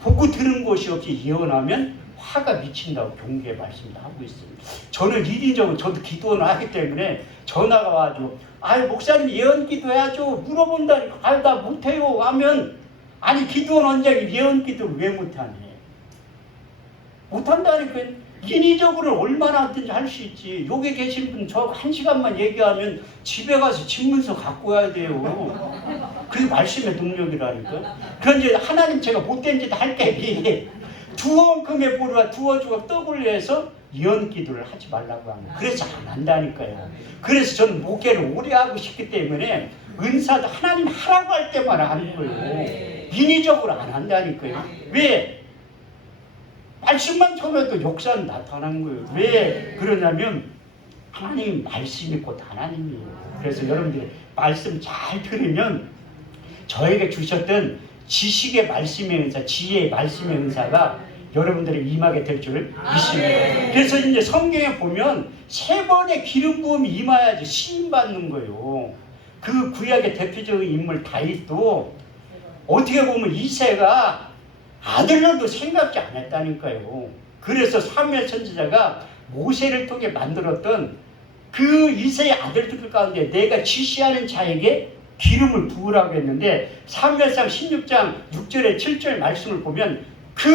보고 들은 것이 없이 예언하면 화가 미친다고 경고의 말씀을 하고 있습니다. 저는 일인적으로 저도 기도는 하기 때문에 전화가 와가지고 아유 목사님 예언 기도해야죠 물어본다니까 아유 나 못해요 하면 아니 기도원 원장이 예언 기도를 왜 못하네 못한다니까. 인위적으로 얼마나 하든지 할 수 있지. 여기 계신 분 저 1시간만 얘기하면 집에 가서 집문서 갖고 와야 돼요. 그게 말씀의 능력이라니까. 그런데 하나님 제가 못된 짓 할 때니 두어 금의 보리와 두어 조각 떡을 위해서 예언 기도를 하지 말라고 하는 거예요. 그래서 안 한다니까요. 그래서 저는 목회를 오래 하고 싶기 때문에 은사도 하나님 하라고 할 때만 하는 거예요. 인위적으로 안 한다니까요. 왜? 말씀만 전해도 역사는 나타나는 거예요. 왜 그러냐면 하나님 말씀이 곧 하나님이에요. 그래서 여러분들이 말씀 잘 들으면 저에게 주셨던 지식의 말씀의 은사, 지혜의 말씀의 은사가 여러분들이 임하게 될 줄 믿습니다. 그래서 이제 성경에 보면 3번의 기름 부음이 임해야지 시임 받는 거예요. 그 구약의 대표적인 인물 다윗도 어떻게 보면 이새가 아들로도 생각지 않았다니까요. 그래서 사무엘 선지자가 모세를 통해 만들었던 그 이새의 아들들 가운데 내가 지시하는 자에게 기름을 부으라고 했는데 사무엘상 16장 6절에 7절 말씀을 보면 그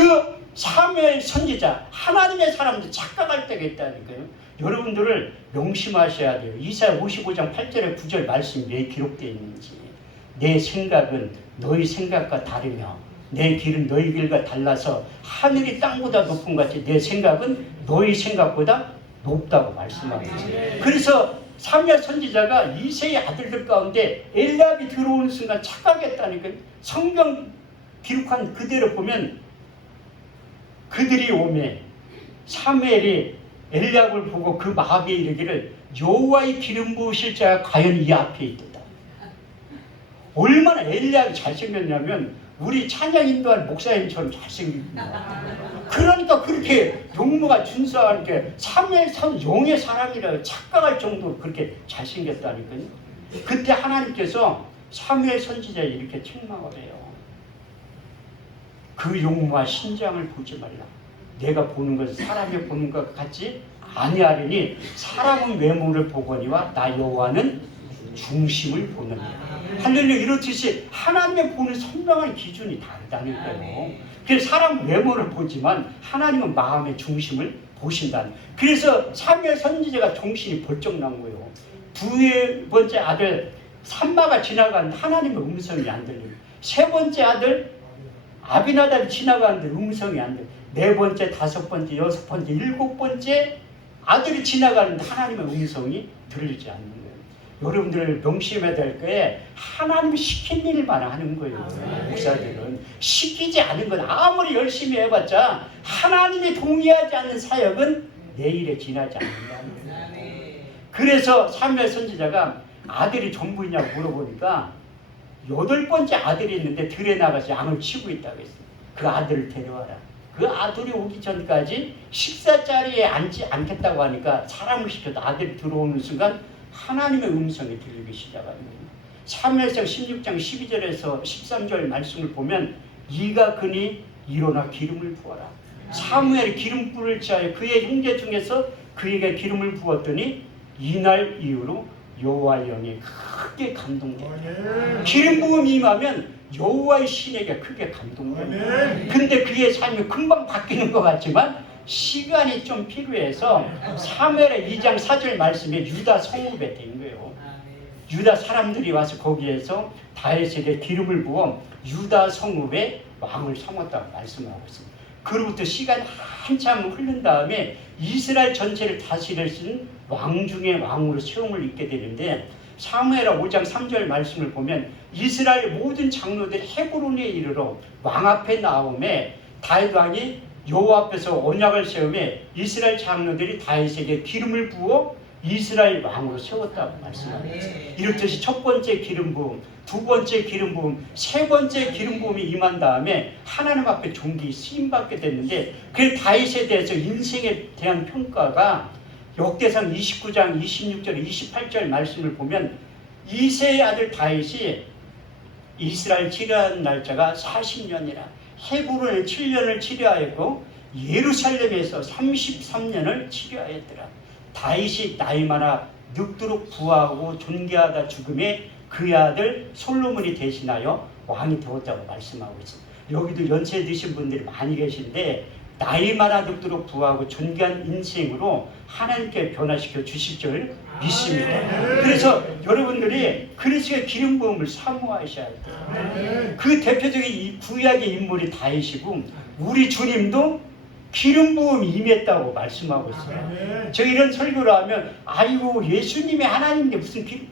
사무엘 선지자 하나님의 사람들 착각할 때가 있다니까요. 여러분들을 명심하셔야 돼요. 이사야 55장 8절에 9절 말씀이 왜 기록되어 있는지. 내 생각은 너희 생각과 다르며 내 길은 너희 길과 달라서 하늘이 땅보다 높은 것 같이 내 생각은 너희 생각보다 높다고 말씀하고 있어요. 그래서 사무엘 선지자가 이새의 아들들 가운데 엘리압이 들어오는 순간 착각했다니까. 성경 기록한 그대로 보면 그들이 오매 사무엘이 엘리압을 보고 그 마음에 이르기를 여호와의 기름 부으실 자가 과연 이 앞에 있도다. 얼마나 엘리압이 잘생겼냐면 우리 찬양 인도할 목사님처럼 잘생깁니다. 그러니까 그렇게 용모가 준수한 게 사무엘 선 용의 사람이라 착각할 정도로 그렇게 잘생겼다니까요. 그때 하나님께서 사무엘 선지자에 이렇게 책망을 해요. 그 용모와 신장을 보지 말라. 내가 보는 것은 사람이 보는 것 같지 아니하리니 사람은 외모를 보거니와 나 여호와는 중심을 보느니라. 할렐루야. 이렇듯이 하나님의 보는 선명한 기준이 다르다니까요. 그래서 사람 외모를 보지만 하나님은 마음의 중심을 보신다는. 그래서 사무엘 선지자가 정신이 벌쩍 난 거예요. 두 번째 아들 삼마가 지나가는데 하나님의 음성이 안 들려요. 세 번째 아들 아비나답이 지나가는데 음성이 안 들려요. 네 번째, 다섯 번째, 여섯 번째, 일곱 번째 아들이 지나가는데 하나님의 음성이 들리지 않는 거예요. 여러분들 명심해야 될 거에 하나님이 시킨 일만 하는 거예요. 목사들은 시키지 않은 건 아무리 열심히 해봤자 하나님이 동의하지 않는 사역은 내일에 지나지 않는다는 거예요. 그래서 사무엘 선지자가 아들이 전부 있냐고 물어보니까 8번째 아들이 있는데 들에 나가서 양을 치고 있다고 했어요. 그 아들을 데려와라. 그 아들이 오기 전까지 식사 자리에 앉지 않겠다고 하니까 사람을 시켜도 아들이 들어오는 순간 하나님의 음성이 들리기 시작하는 거예요. 사무엘상 16장 12절에서 13절 말씀을 보면 이가 그니 일어나 기름을 부어라. 사무엘이 기름 부을 자에 그의 형제 중에서 그에게 기름을 부었더니 이날 이후로 여호와의 영이 크게 감동돼요. 기름 부음이 임하면 여호와의 신에게 크게 감동돼요. 근데 그의 삶이 금방 바뀌는 것 같지만 시간이 좀 필요해서 사무엘의 2장 4절 말씀에 유다 성읍에 된 거예요. 유다 사람들이 와서 거기에서 다윗에게 기름을 부어 유다 성읍에 왕을 삼았다고 말씀하고 있습니다. 그로부터 시간이 한참 흐른 다음에 이스라엘 전체를 다스릴 수 있는 왕 중에 왕으로 세움을 입게 되는데 사무엘하 5장 3절 말씀을 보면 이스라엘 모든 장로들이 헤브론에 이르러 왕 앞에 나오매 다윗 왕이 여호와 앞에서 언약을 세우며 이스라엘 장로들이 다윗에게 기름을 부어 이스라엘 왕으로 세웠다고 말씀합니다. 이렇듯이 첫 번째 기름 부음, 두 번째 기름 부음, 세 번째 기름 부음이 임한 다음에 하나님 앞에 존귀 쓰임받게 됐는데, 그 다윗에 대해서 인생에 대한 평가가 역대상 29장 26절 28절 말씀을 보면, 이세의 아들 다윗이 이스라엘 치료하는 날짜가 40년이라 헤브론에 7년을 치료하였고 예루살렘에서 33년을 치료하였더라. 다윗이 나이 많아 늙도록 부하고 존귀하다 죽음에 그의 아들 솔로몬이 대신하여 왕이 되었다고 말씀하고 있습니다. 여기도 연세 드신 분들이 많이 계신데, 나이 많아 늙도록 부하고 존귀한 인생으로 하나님께 변화시켜 주실 줄 믿습니다. 그래서 여러분들이 그리스도의 기름 부음을 사모하셔야 돼요. 그 대표적인 이 구약의 인물이 다윗이고, 우리 주님도 기름 부음이 임했다고 말씀하고 있어요. 저 이런 설교를 하면, 아이고 예수님이 하나님인데 무슨 기름,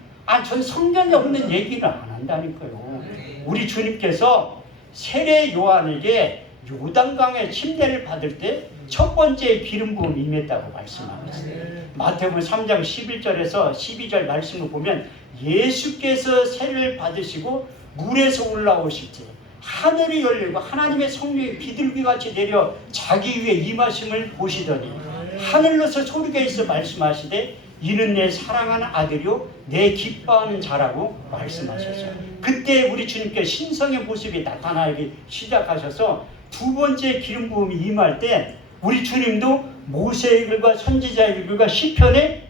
전 성경에 없는 얘기를 안 한다니까요. 우리 주님께서 세례 요한에게 요단강에 침례를 받을 때 첫 번째 기름 부음이 임했다고 말씀하고 있어요. 마태복음 3장 11절에서 12절 말씀을 보면, 예수께서 세례를 받으시고 물에서 올라오실 때 하늘이 열리고 하나님의 성령이 비둘기같이 내려 자기 위에 임하심을 보시더니 하늘로서 소리가 있어 말씀하시되, 이는 내 사랑하는 아들이요 내 기뻐하는 자라고 말씀하셨어요. 그때 우리 주님께 신성의 모습이 나타나기 시작하셔서 두 번째 기름 부음이 임할 때 우리 주님도 모세의 글과 선지자의 글과 시편에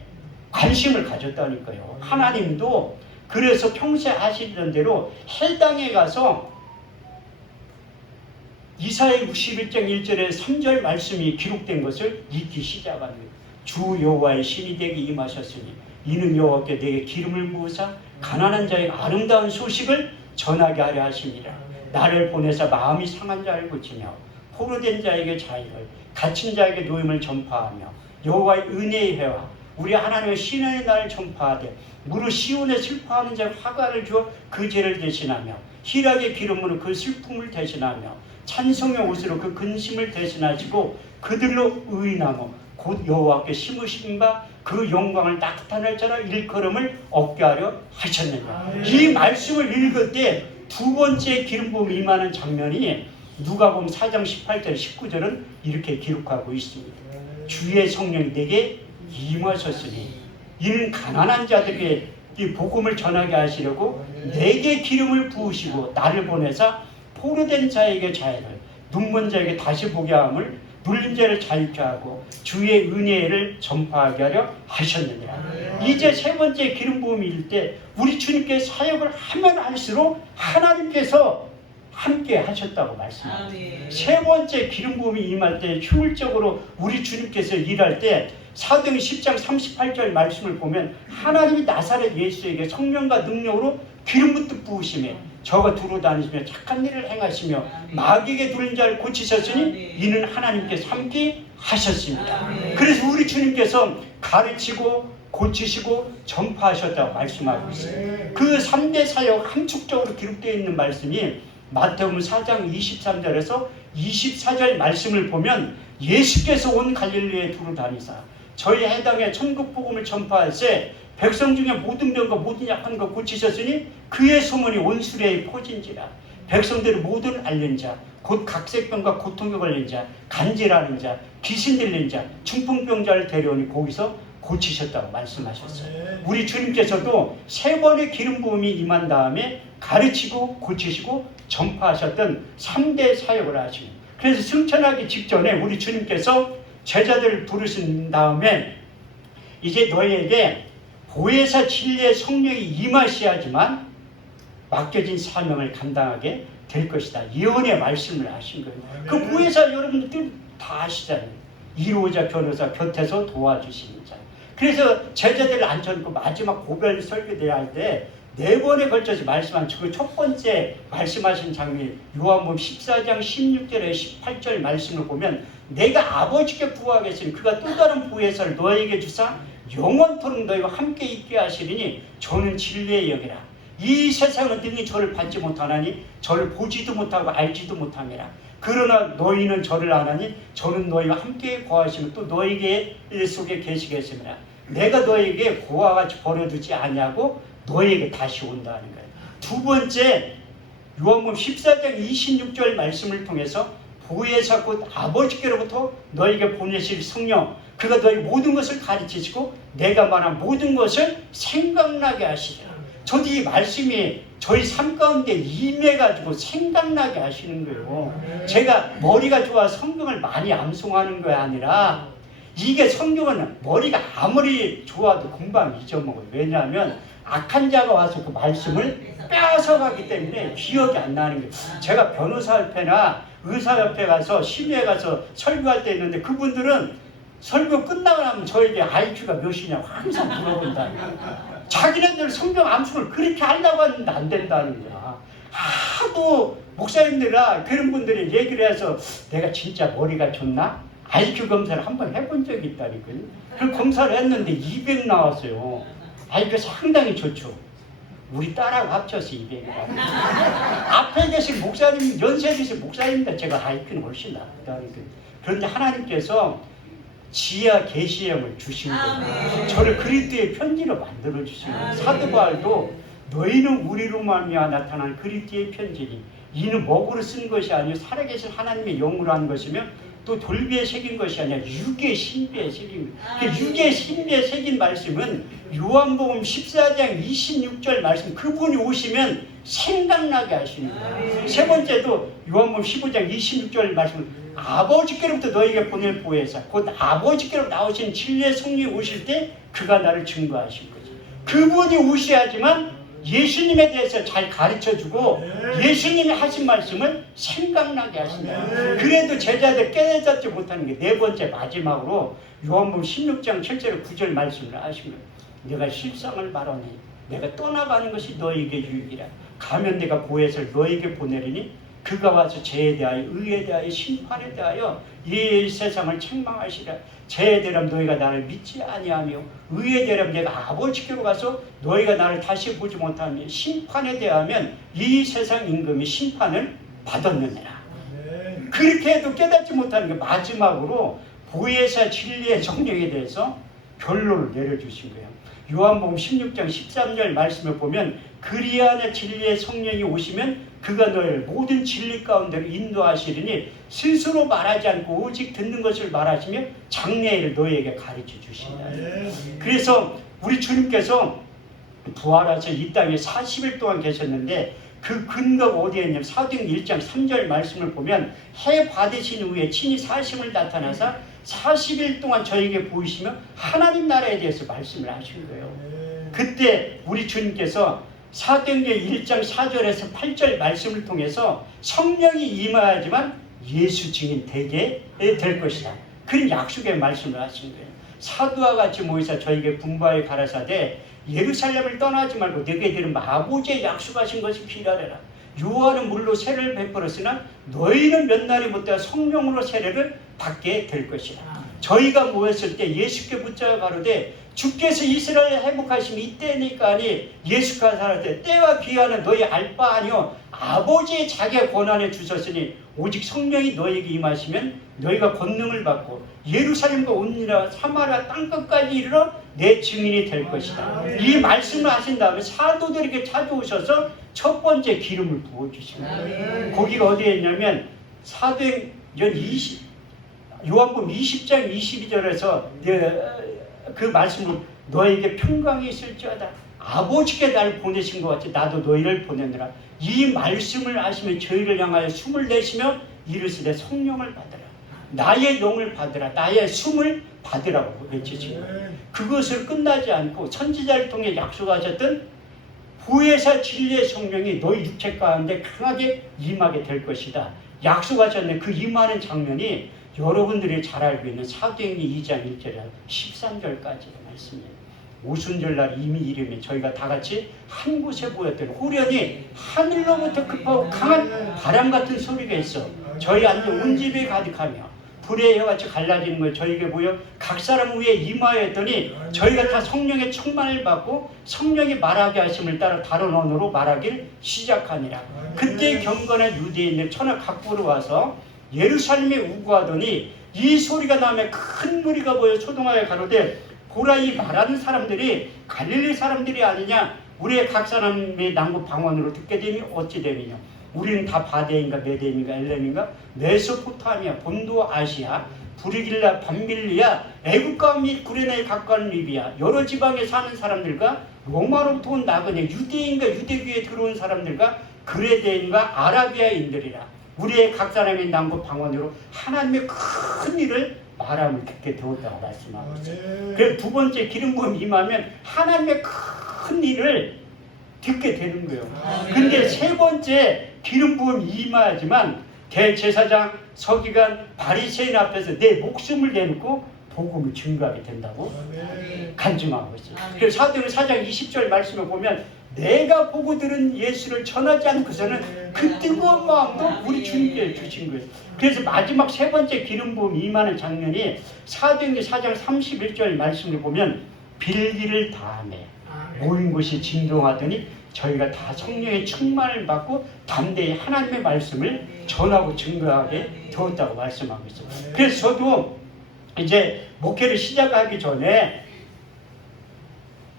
관심을 가졌다니까요. 하나님도 그래서 평소에 하시던 대로 해당에 가서 이사야 61장 1절에 3절 말씀이 기록된 것을 읽기 시작합니다. 주 여호와의 신이 되게 임하셨으니 이는 여호와께 내게 기름을 부으사 가난한 자에게 아름다운 소식을 전하게 하려 하십니다. 나를 보내사 마음이 상한 자를 고치며 포로된 자에게 자유를, 갇힌 자에게 노임을 전파하며 여호와의 은혜의 해와 우리 하나님의 신의 날을 전파하되 무릇 시온에 슬퍼하는 자의 화가를 주어 그 죄를 대신하며 희락의 기름으로 그 슬픔을 대신하며 찬송의 옷으로 그 근심을 대신하시고 그들로 의인하며 곧 여호와께 심으신 바 그 영광을 나타낼 자라 일컬음을 얻게 하려 하셨느니라. 이 말씀을 읽을 때 두 번째 기름 부음이 임하는 장면이 누가복음 4장 18절 19절은 이렇게 기록하고 있습니다. 주의 성령이 내게 임하셨으니 이는 가난한 자들에게 이 복음을 전하게 하시려고 내게 기름을 부으시고 나를 보내사 포로된 자에게 자유를, 눈먼 자에게 다시 보게 함을, 눌린 자를 자유케 하고 주의 은혜를 전파하게 하려 하셨느니라. 이제 세 번째 기름 부음일 때 우리 주님께 사역을 하면 할수록 하나님께서 함께 하셨다고 말씀합니다. 세 번째 기름 부음이 임할 때 효율적으로 우리 주님께서 일할 때 사도행 10장 38절 말씀을 보면, 하나님이 나사렛 예수에게 성령과 능력으로 기름 붓듯 부으시며 저가 두루 다니시며 착한 일을 행하시며 마귀에게 눌린 자를 고치셨으니 이는 하나님께서 함께 하셨습니다. 그래서 우리 주님께서 가르치고 고치시고 전파하셨다고 말씀하고 있어요. 그 3대 사역 함축적으로 기록되어 있는 말씀이 마태복음 4장 23절에서 24절 말씀을 보면, 예수께서 온 갈릴리에 두루 다니사 저희 해당에 천국 복음을 전파할세 백성 중에 모든 병과 모든 약한 것 고치셨으니 그의 소문이 온 수레에 퍼진지라. 백성들이 모든 앓는 자, 곧 각색병과 고통에 걸린 자, 간질하는 자, 귀신 들린 자, 중풍병자를 데려오니 거기서 고치셨다고 말씀하셨어요. 우리 주님께서도 세 번의 기름 부음이 임한 다음에 가르치고 고치시고 전파하셨던 3대 사역을 하십니다. 그래서 승천하기 직전에 우리 주님께서 제자들을 부르신 다음에 이제 너희에게 보혜사 진리의 성령이 임하셔야지만 맡겨진 사명을 감당하게 될 것이다. 예언의 말씀을 하신 거예요. 그 보혜사 여러분들 다 아시잖아요. 이로자 변호사 곁에서 도와주시는 자. 그래서 제자들을 앉혀놓고 마지막 고별 설교대회 할 때 4번에 걸쳐서 말씀한 그 첫 번째 말씀하신 장면, 요한복음 14장 16절에 18절 말씀을 보면, 내가 아버지께 구하겠으니 그가 또 다른 보혜사를 너에게 주사 영원토록 너희와 함께 있게 하시리니 저는 진리의 영이라. 이 세상은 능히 저를 받지 못하나니 저를 보지도 못하고 알지도 못함이라. 그러나 너희는 저를 아나니 저는 너희와 함께 거하시며 또 너희에게 속에 계시겠습니다. 내가 너에게 고와 같이 버려두지 아니하고 너에게 다시 온다는 거예요. 두 번째, 요한복음 14장 26절 말씀을 통해서 보혜사 곧 아버지께로부터 너에게 보내실 성령, 그가 너희 모든 것을 가르치시고 내가 말한 모든 것을 생각나게 하시리라. 저도 이 말씀이 저희 삶 가운데 임해가지고 생각나게 하시는 거예요. 제가 머리가 좋아 성경을 많이 암송하는 게 아니라, 이게 성경은 머리가 아무리 좋아도 금방 잊어먹어요. 왜냐하면 악한 자가 와서 그 말씀을 빼앗아가기 때문에 기억이 안 나는 거예요. 제가 변호사협회나 의사협회 가서 심의에 가서 설교할 때 있는데, 그분들은 설교 끝나고 나면 저에게 IQ가 몇이냐고 항상 물어본다. 자기네들 성경 암송을 그렇게 하려고 하는데 안 된다는 거야. 하도 목사님들이나 그런 분들이 얘기를 해서 내가 진짜 머리가 좋나? IQ 검사를 한번 해본 적이 있다니까요. 그 검사를 했는데 200 나왔어요. IQ 상당히 좋죠. 우리 딸하고 합쳐서 200이라고. 앞에 계신 목사님, 연세 드신 목사님들 제가 IQ는 훨씬 낫다니까요. 그런데 하나님께서 지혜와 계시의 영을 주신 거예요. 저를 그리스도의 편지로 만들어 주신 거예요. 사도 바울도 너희는 우리로 말미암아 나타난 그리스도의 편지니 이는 먹으로 쓴 것이 아니요 살아계신 하나님의 영으로 한 것이며 또 돌비에 새긴 것이 아니라 육의 신비에 새긴 거예요. 육의 신비에 새긴 말씀은 요한복음 14장 26절 말씀, 그분이 오시면 생각나게 하시는 거예요. 세 번째도 요한복음 15장 26절 말씀, 아버지께로부터 너에게 보낼 보혜사 곧 아버지께로 나오신 진리의 성령이 오실 때 그가 나를 증거하실 거지. 그분이 오셔야지만 예수님에 대해서 잘 가르쳐주고 예수님이 하신 말씀을 생각나게 하신다. 그래도 제자들 깨닫지 못하는 게 네 번째, 마지막으로 요한복음 16장 7절 9절 말씀을 하시면, 내가 실상을 말하니 내가 떠나가는 것이 너에게 유익이라. 가면 내가 보혜사를 너에게 보내리니 그가 와서 죄에 대하여 의에 대하여 심판에 대하여 이 세상을 책망하시라. 죄에 대하면 너희가 나를 믿지 아니하며 의에 대하면 내가 아버지께로 가서 너희가 나를 다시 보지 못하며 심판에 대하면 이 세상 임금이 심판을 받았느니라. 그렇게 해도 깨닫지 못하는 게 마지막으로 보혜사 진리의 성령에 대해서 결론을 내려주신 거예요. 요한복음 16장 13절 말씀을 보면 그리하나 진리의 성령이 오시면 그가 너희를 모든 진리 가운데로 인도하시리니 스스로 말하지 않고 오직 듣는 것을 말하시며 장래일을 너희에게 가르쳐 주신다. 그래서 우리 주님께서 부활하셔 이 땅에 40일 동안 계셨는데 그 근거가 어디에 있냐면 사도행 1장 3절 말씀을 보면 해 받으신 후에 친히 사심을 나타나사 40일 동안 저에게 보이시며 하나님 나라에 대해서 말씀을 하신 거예요. 그때 우리 주님께서 사도행전 1장 4절에서 8절 말씀을 통해서 성령이 임하지만 예수 증인 되게 될 것이다. 그런 약속의 말씀을 하신 거예요. 사도와 같이 모이사 저에게 분부하여 가라사대 예루살렘을 떠나지 말고 너희에게 들은 아버지의 약속하신 것을 기다려라. 요한은 물로 세례를 베풀었으나 너희는 몇 날이 못되어 성령으로 세례를 받게 될 것이다. 저희가 모였을 때 예수께 붙잡아 가로되 주께서 이스라엘 회복하심이 이때니까 하니 예수가 살았되 때와 기한은 너희 알 바 아니요 아버지의 자기의 권한에 주셨으니 오직 성령이 너희에게 임하시면 너희가 권능을 받고 예루살렘과 온니라 사마리아 땅끝까지 이르러 내 증인이 될 것이다. 이 말씀을 하신 다음에 사도들에게 찾아오셔서 첫 번째 기름을 부어주신 거예요. 거기가 어디에 있냐면 사도행전 요한복음 20장 22절에서 그 말씀으로 너에게 평강이 있을지어다. 아버지께 나를 보내신 것 같이 나도 너희를 보내느라. 이 말씀을 하시면 저희를 향하여 숨을 내쉬며 이르시되 성령을 받으라. 나의 영을 받으라. 나의 숨을 받으라고 외치신 거예요. 그것을 끝나지 않고 선지자를 통해 약속하셨던 보혜사 진리의 성령이 너희 육체 가운데 강하게 임하게 될 것이다. 약속하셨네. 그 임하는 장면이 여러분들이 잘 알고 있는 사도행전 2장 1절에서 13절까지의 말씀이에요. 오순절날 이미 이름에 저희가 다 같이 한 곳에 모였더니 후련히 하늘로부터 급하고 강한 바람 같은 소리가 있어 저희 앉은 온 집이 가득하며 불의 혀같이 갈라지는 걸 저희에게 보여 각 사람 위에 임하였더니 저희가 다 성령의 충만을 받고 성령이 말하게 하심을 따라 다른 언어로 말하길 시작하니라. 그때 경건한 유대인들 천하 각부로 와서 예루살렘에 우구하더니 이 소리가 나며 큰 무리가 보여 소동하여 가로되 보라 이 말하는 사람들이 갈릴리 사람들이 아니냐. 우리의 각 사람의 난고 방언으로 듣게 되니 어찌 됨이냐. 우리는 다 바데인가 메데인가 엘렘인가 메소포타미아 본도 아시아 브리길라 밤빌리아 애국과 및 구레나에 가까운 리비아 여러 지방에 사는 사람들과 로마로부터 온 나그네 유대인과 유대교에 들어온 사람들과 그레데인과 아라비아인들이라 우리의 각 사람의 난고 방언으로 하나님의 큰 일을 말함을 듣게 되었다고 말씀하고 있어요. 그래서 두 번째 기름 부음 임하면 하나님의 큰 일을 듣게 되는 거예요. 근데 세 번째 기름 부음 임하지만 대제사장, 서기관, 바리새인 앞에서 내 목숨을 내놓고 복음을 증거하게 된다고 간증하고 있어요. 그래서 사도행전 4장 20절 말씀을 보면 내가 보고 들은 예수를 전하지 않고서는 그 뜨거운 마음도 우리 주님께 주신 거예요. 그래서 마지막 세 번째 기름 부음 임하는 장면이 사도행전 4장 31절 말씀을 보면 빌기를 다하매 모인 곳이 진동하더니 저희가 다 성령의 충만을 받고 담대히 하나님의 말씀을 전하고 증거하게 되었다고 말씀하고 있어요. 그래서 저도 이제 목회를 시작하기 전에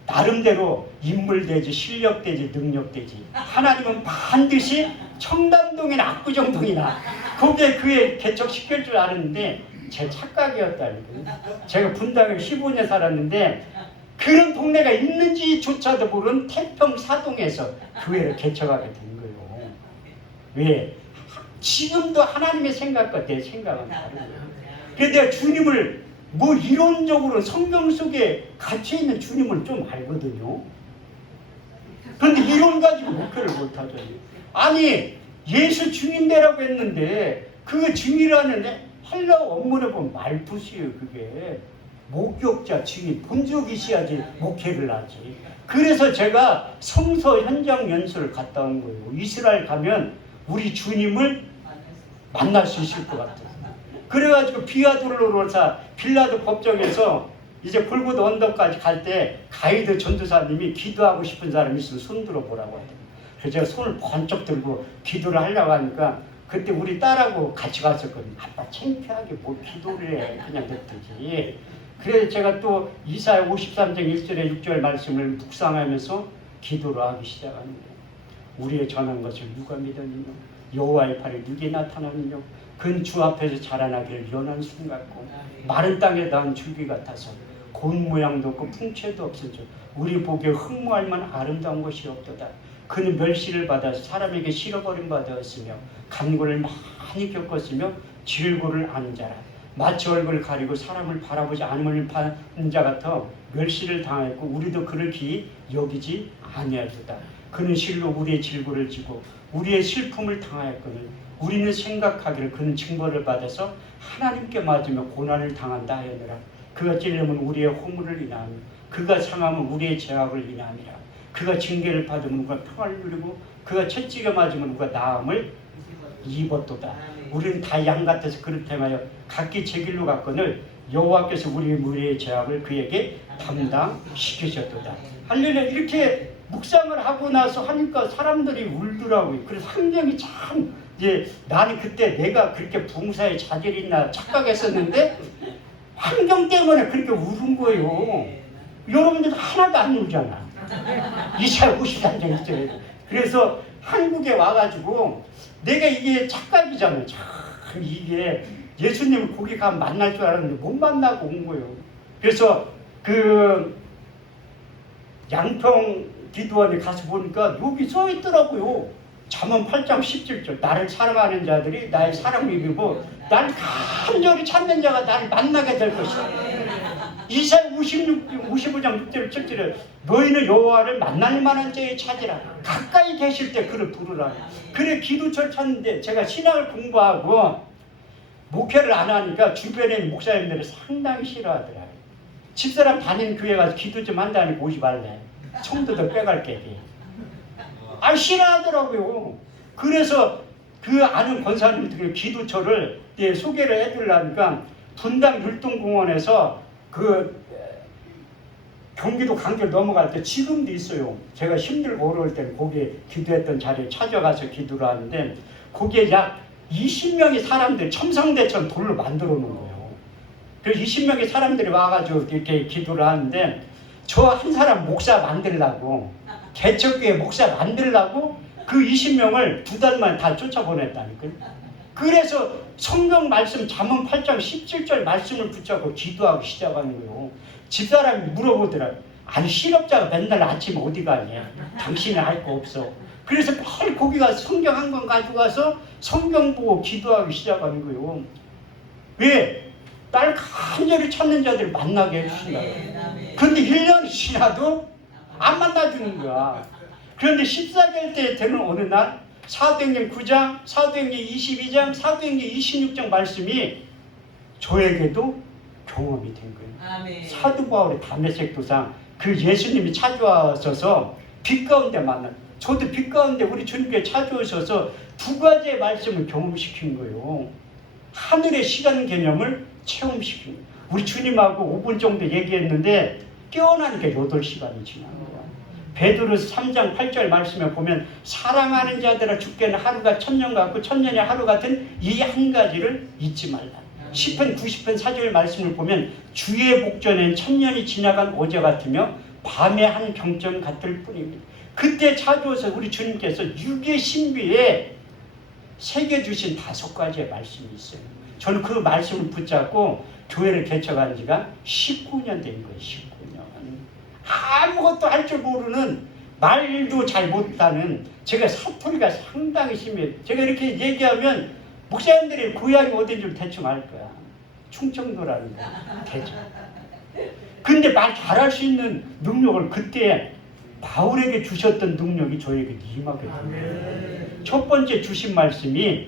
나름대로 인물되지 실력되지 능력되지 하나님은 반드시 청담동이나 압구정동이나 거기에 그에 개척시킬 줄 아는데 제 착각이었다는 거예요. 제가 분당에 15년 살았는데 그런 동네가 있는지조차도 모르는 태평 사동에서 교회를 개척하게 된 거예요. 왜? 지금도 하나님의 생각과 내 생각은 다른 거예요. 그래서 내가 주님을 뭐 이론적으로 성경 속에 갇혀있는 주님을 좀 알거든요. 그런데 이론 가지고 목표를 못하죠. 아니 예수 주님대라고 했는데 그 주님이라는 헬라어 원문에 보면 말투시예요. 그게 목격자 주인 본적이 있어야지 목회를 하지. 그래서 제가 성서 현장 연수를 갔다 온 거예요. 이스라엘 가면 우리 주님을 만날 수 있을 것 같아요. 그래가지고 비아돌로로사 빌라도 법정에서 이제 골고드 언덕까지 갈 때 가이드 전도사님이 기도하고 싶은 사람이 있으면 손 들어보라고 하더라고요. 그래서 제가 손을 번쩍 들고 기도를 하려고 하니까 그때 우리 딸하고 같이 갔었거든요. 아빠 창피하게 뭘 기도를 해. 그냥 냅두지. 그래서 제가 또 이사야 53장 1절에 6절 말씀을 묵상하면서 기도를 하기 시작하는 거예요. 우리의 전한 것을 누가 믿었느냐? 여호와의 팔에 누게 나타나느냐? 그는 주 앞에서 자라나기를 연한 순 같고 마른 땅에 닿은 줄기 같아서 고운 모양도 없고 풍채도 없은 줄 우리 보기에 흠모할 만한 아름다운 것이 없도다. 그는 멸시를 받아서 사람에게 실어버림 받았으며 간고를 많이 겪었으며 질고를 아는 자라. 마치 얼굴을 가리고 사람을 바라보지 않을 파는 자 같아 멸시를 당했고 우리도 그를 기이 여기지 아니하도다. 그는 실로 우리의 질고를 지고 우리의 슬픔을 당하였거늘 우리는 생각하기를 그는 징벌을 받아서 하나님께 맞으며 고난을 당한다 하였느라. 그가 찔림은 우리의 허물을 인하며 그가 상함은 우리의 죄악을 인함이라. 그가 징계를 받으면 우리가 평안을 누리고 그가 채찍에 맞으면 우리가 나음을 입었도다. 우리는 다 양 같아서 그를 행하여 각기 제 길로 갔거늘 여호와께서 우리의 무리의 죄악을 그에게 담당시키셨도다. 할렐루야. 이렇게 묵상을 하고 나서 하니까 사람들이 울더라고요. 그래서 환경이 참 나는 그때 내가 그렇게 봉사에 자질이 있나 착각했었는데 환경 때문에 그렇게 울은 거예요. 여러분들 하나도 안 울잖아. 이사야 53장 있어요. 그래서 한국에 와가지고 내가 이게 착각이잖아요. 참 이게 예수님을 거기 가면 만날 줄 알았는데 못 만나고 온 거예요. 그래서 그 양평 기도원에 가서 보니까 여기 써 있더라고요. 잠언 8장 17절 나를 사랑하는 자들이 나의 사랑을 입고 나를 간절히 찾는 자가 나를 만나게 될 것이다. 이사야 55장 6절 7절에 너희는 여호와를 만날 만한 자에 찾으라. 가까이 계실 때 그를 부르라. 그래 기도처를 찾는데 제가 신학을 공부하고 목회를 안 하니까 주변에 있는 목사님들이 상당히 싫어하더라고요. 집사람 다니는 교회 가서 기도 좀 한다니 오지 말래. 청도도 빼갈게. 싫어하더라고요. 그래서 그 아는 권사님들 기도처를 소개를 해주려니까 분당 율동공원에서 그 경기도 강변 넘어갈 때 지금도 있어요. 제가 힘들고 어려울 때는 거기에 기도했던 자리에 찾아가서 기도를 하는데 거기에 약 20명의 사람들 첨상대처럼 돌로 만들어 놓은 거예요. 그 20명의 사람들이 와가지고 이렇게 기도를 하는데 저 한 사람 목사 만들라고 개척교회 목사 만들라고 그 20명을 2달 만에 다 쫓아보냈다니까요. 그래서 성경 말씀 잠언 8장 17절 말씀을 붙잡고 기도하기 시작하는 거예요. 집사람이 물어보더라. 아니 실업자가 맨날 아침에 어디 가냐. 당신은 할 거 없어. 그래서 매일 거기 가서 성경 한 권 가지고 가서 성경 보고 기도하기 시작하는 거예요. 왜? 날 간절히 찾는 자들 만나게 해주신다고. 그런데 1년이 지나도 안 만나주는 거야. 그런데 14개월 때 되는 어느 날 사도행전 9장, 사도행전 22장, 사도행전 26장 말씀이 저에게도 경험이 된 거예요. 아멘. 사도 바울의 다메섹 도상 그 예수님이 찾아와셔서 빛 가운데 만나. 저도 빛 가운데 우리 주님께 찾아오셔서 2가지의 말씀을 경험시킨 거예요. 하늘의 시간 개념을 체험시킨 거예요. 우리 주님하고 5분 정도 얘기했는데 깨어나니까 8시간이 지난 거야. 베드로서 3장 8절 말씀에 보면 사랑하는 자들아 주께는 하루가 1000년 같고 1000년이 하루 같은 이 한 가지를 잊지 말라. 10편 90편 4절 말씀을 보면 주의 복전엔 1000년이 지나간 어제 같으며 밤의 한 경점 같을 뿐입니다. 그때 찾아오셔서 우리 주님께서 육의 신비에 새겨주신 5가지의 말씀이 있어요. 저는 그 말씀을 붙잡고 교회를 개척한 지가 19년 된 거예요. 19년. 아무것도 할 줄 모르는, 말도 잘 못하는, 제가 사투리가 상당히 심해요. 제가 이렇게 얘기하면 목사님들이 고향이 어딘지 줄 대충 알 거야. 충청도라는 거 대충. 근데 말 잘할 수 있는 능력을 그때 바울에게 주셨던 능력이 저에게 임하게 됩니다. 첫 번째 주신 말씀이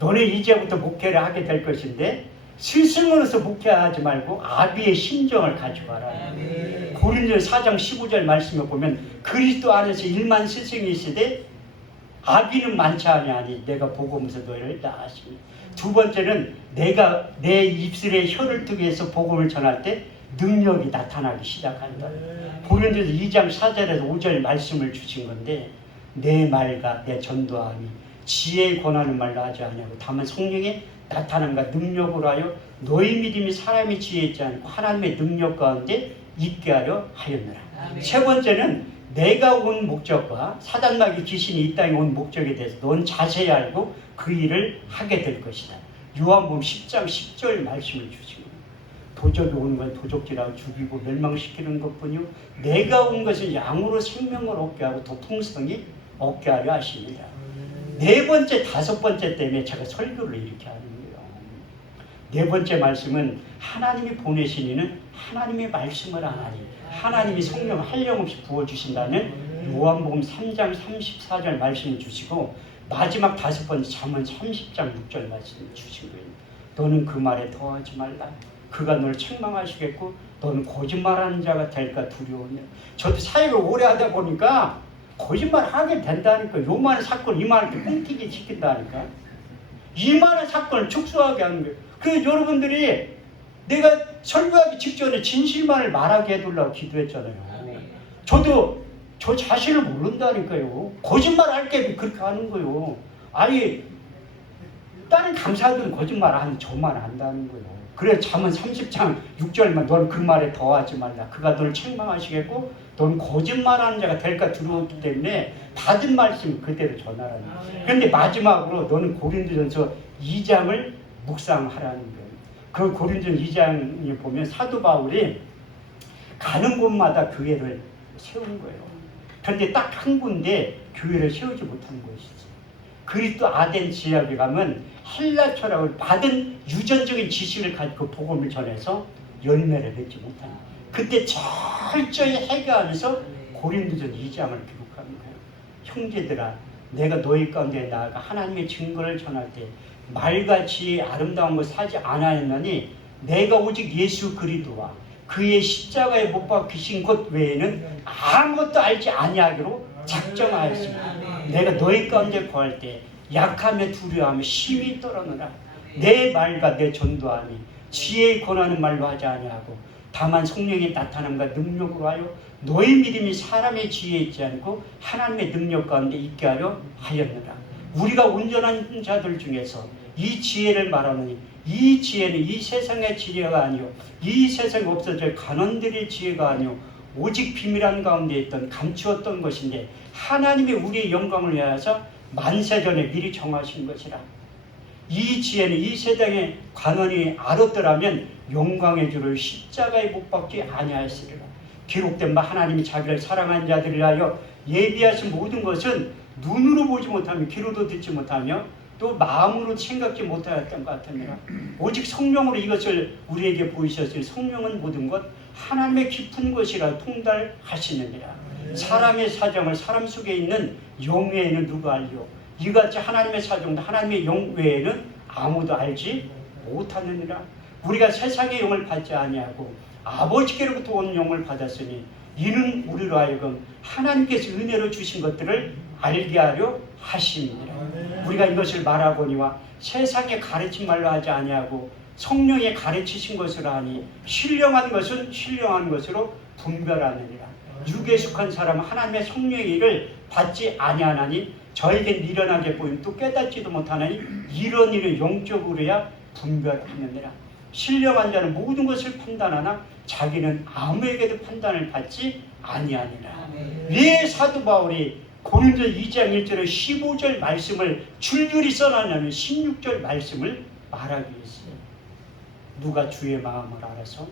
너네 이제부터 목회를 하게 될 것인데 스승으로서 목회하지 말고 아비의 심정을 가져가라. 고린도서 4장 15절 말씀에 보면 그리스도 안에서 1만 스승이 있으되 아비는 많지 아니하니 내가 복음에서 너희를 낳았으니. 두 번째는 내가 내 입술에 혀를 뜨게 해서 복음을 전할 때 능력이 나타나기 시작한다. 고린도서 2장 4절에서 5절 말씀을 주신 건데 내 말과 내 전도함이 지혜에 권하는 말로 하지 아니하고 다만 성령의 나타남과 능력으로 하여 너희 믿음이 사람의 지혜에 있지 않고 하나님의 능력 가운데 있게 하려 하였느라. 세 번째는 내가 온 목적과 사단마귀 귀신이 이 땅에 온 목적에 대해서 넌 자세히 알고 그 일을 하게 될 것이다. 요한복음 10장 10절 말씀을 주시고 도적이 오는 건 도적질하고 죽이고 멸망시키는 것뿐이요 내가 온 것은 양으로 생명을 얻게 하고 더 풍성히 얻게 하려 하십니다. 네 번째, 다섯 번째 때문에 제가 설교를 이렇게 하는 거예요. 네 번째 말씀은 하나님이 보내신 이는 하나님의 말씀을 안 하니 하나님이 성령 한량없이 부어주신다는 요한복음 3장 34절 말씀을 주시고 마지막 다섯 번째 잠언 30장 6절 말씀을 주신 거예요. 너는 그 말에 더하지 말라. 그가 너를 책망하시겠고 너는 거짓말하는 자가 될까 두려우냐. 저도 사역을 오래 하다 보니까 거짓말 하게 된다니까. 요만한 사건 이만하게 뻥튀기 시킨다니까. 이만한 사건을 축소하게 하는 거예요. 그래서 여러분들이 내가 설교하기 직전에 진실만을 말하게 해두려고 기도했잖아요. 저도 저 자신을 모른다니까요. 거짓말 할 게 그렇게 하는 거예요. 아니 다른 강사들은 거짓말 하는 저만 안다는 거예요. 그래 잠언 30장 6절만 너는 그 말에 더하지 말라. 그가 너를 책망하시겠고 너는 거짓말하는 자가 될까 두려웠기 때문에 받은 말씀 그대로 전하라는 거예요. 그런데 마지막으로 너는 고린도전서 2장을 묵상하라는 거예요. 그 고린도전 2장에 보면 사도 바울이 가는 곳마다 교회를 세운 거예요. 그런데 딱 한 군데 교회를 세우지 못한 것이지. 그리스도 아덴 지역에 가면 헬라처럼 받은 유전적인 지식을 가지고 복음을 전해서 열매를 맺지 못한 거예요. 그때 철저히 해결하면서 고린도전 2장을 기록하는 거예요. 형제들아 내가 너희 가운데 나아가 하나님의 증거를 전할 때 말같이 아름다운 것 사지 않았느니 내가 오직 예수 그리스도와 그의 십자가에 못 박히신 것 외에는 아무것도 알지 아니하기로 작정하였습니다. 내가 너희 가운데 거할 때 약하며 두려워하며 심히 떨어느라 내 말과 내 전도함이 지혜에 권하는 말로 하지 아니하고 다만 성령의 나타남과 능력으로 하여 너희 믿음이 사람의 지혜에 있지 않고 하나님의 능력 가운데 있게 하려 하였느라. 우리가 온전한 자들 중에서 이 지혜를 말하느니 이 지혜는 이 세상의 지혜가 아니요 이 세상에 없어질 간원들의 지혜가 아니요 오직 비밀한 가운데 있던 감추었던 것인데 하나님이 우리의 영광을 위하여서 만세전에 미리 정하신 것이라. 이 지혜는 이 세상의 관원이 알았더라면 영광의 주를 십자가에 못 박지 아니하였으리라. 기록된 바 하나님이 자기를 사랑한 자들을 위하여 예비하신 모든 것은 눈으로 보지 못하며 귀로도 듣지 못하며 또 마음으로 생각지 못하였던 것 같으니라. 오직 성령으로 이것을 우리에게 보이셨으니 성령은 모든 것 하나님의 깊은 것이라 통달하시느니라. 사람의 사정을 사람 속에 있는 영 외에는 누가 알리오? 이같이 하나님의 사정도 하나님의 영 외에는 아무도 알지 못하느니라. 우리가 세상의 영을 받지 아니하고 아버지께로부터 온 영을 받았으니 이는 우리로 하여금 하나님께서 은혜로 주신 것들을 알게 하려 하심이니라. 우리가 이것을 말하거니와 세상의 가르친 말로 하지 아니하고 성령의 가르치신 것으로 하니 신령한 것은 신령한 것으로 분별하느니라. 육에 속한 사람은 하나님의 성령의 일을 받지 아니하나니 저에게 미련하게 보임 또 깨닫지도 못하나니 이런 일은 영적으로야 분별하느니라. 신령한 자는 모든 것을 판단하나 자기는 아무에게도 판단을 받지 아니하니라. 왜 사도 바울이 고린도 2장 1절에 15절 말씀을 줄줄이 써놨냐면 16절 말씀을 말하기 위해서요. 누가 주의 마음을 알아서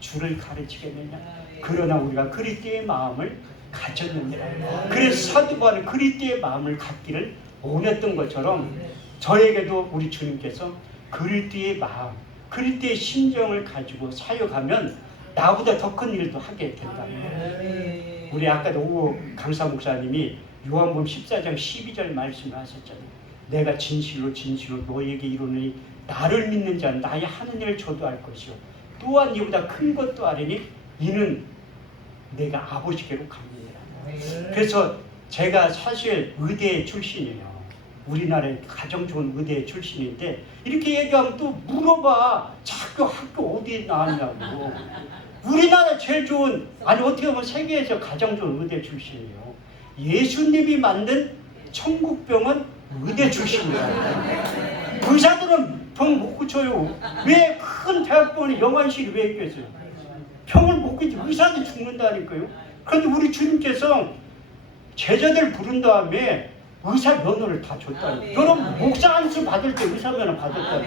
주를 가르치겠느냐. 그러나 우리가 그리스도의 마음을 가졌느니라. 그래서 사도 바울은 그리스도의 마음을 갖기를 원했던 것처럼 저에게도 우리 주님께서 그리스도의 마음, 그리스도의 심정을 가지고 사역하면 나보다 더 큰 일도 하게 된다. 우리 아까도 오 강사 목사님이 요한복음 14장 12절 말씀을 하셨잖아요. 내가 진실로 진실로 너에게 이르노니 나를 믿는 자는 나의 하는 일을 저도 할 것이요 또한 이보다 큰 것도 아리니 이는 내가 아버지께로 갑니다. 그래서 제가 사실 의대 출신이에요. 우리나라의 가장 좋은 의대 출신인데 이렇게 얘기하면 또 물어봐. 자꾸 학교 어디에 나왔냐고. 우리나라 제일 좋은, 아니 어떻게 보면 세계에서 가장 좋은 의대 출신이에요. 예수님이 만든 천국병은 의대 출신이에요. 의사들은 병 못 고쳐요. 왜 큰 대학병원에 영안실이 왜 있겠어요? 병을 못 고쳐. 의사도 죽는다니까요. 그런데 우리 주님께서 제자들 부른 다음에 의사 면허를 다 줬다니. 여러분 목사 안수 받을 때 의사 면허 받았다니.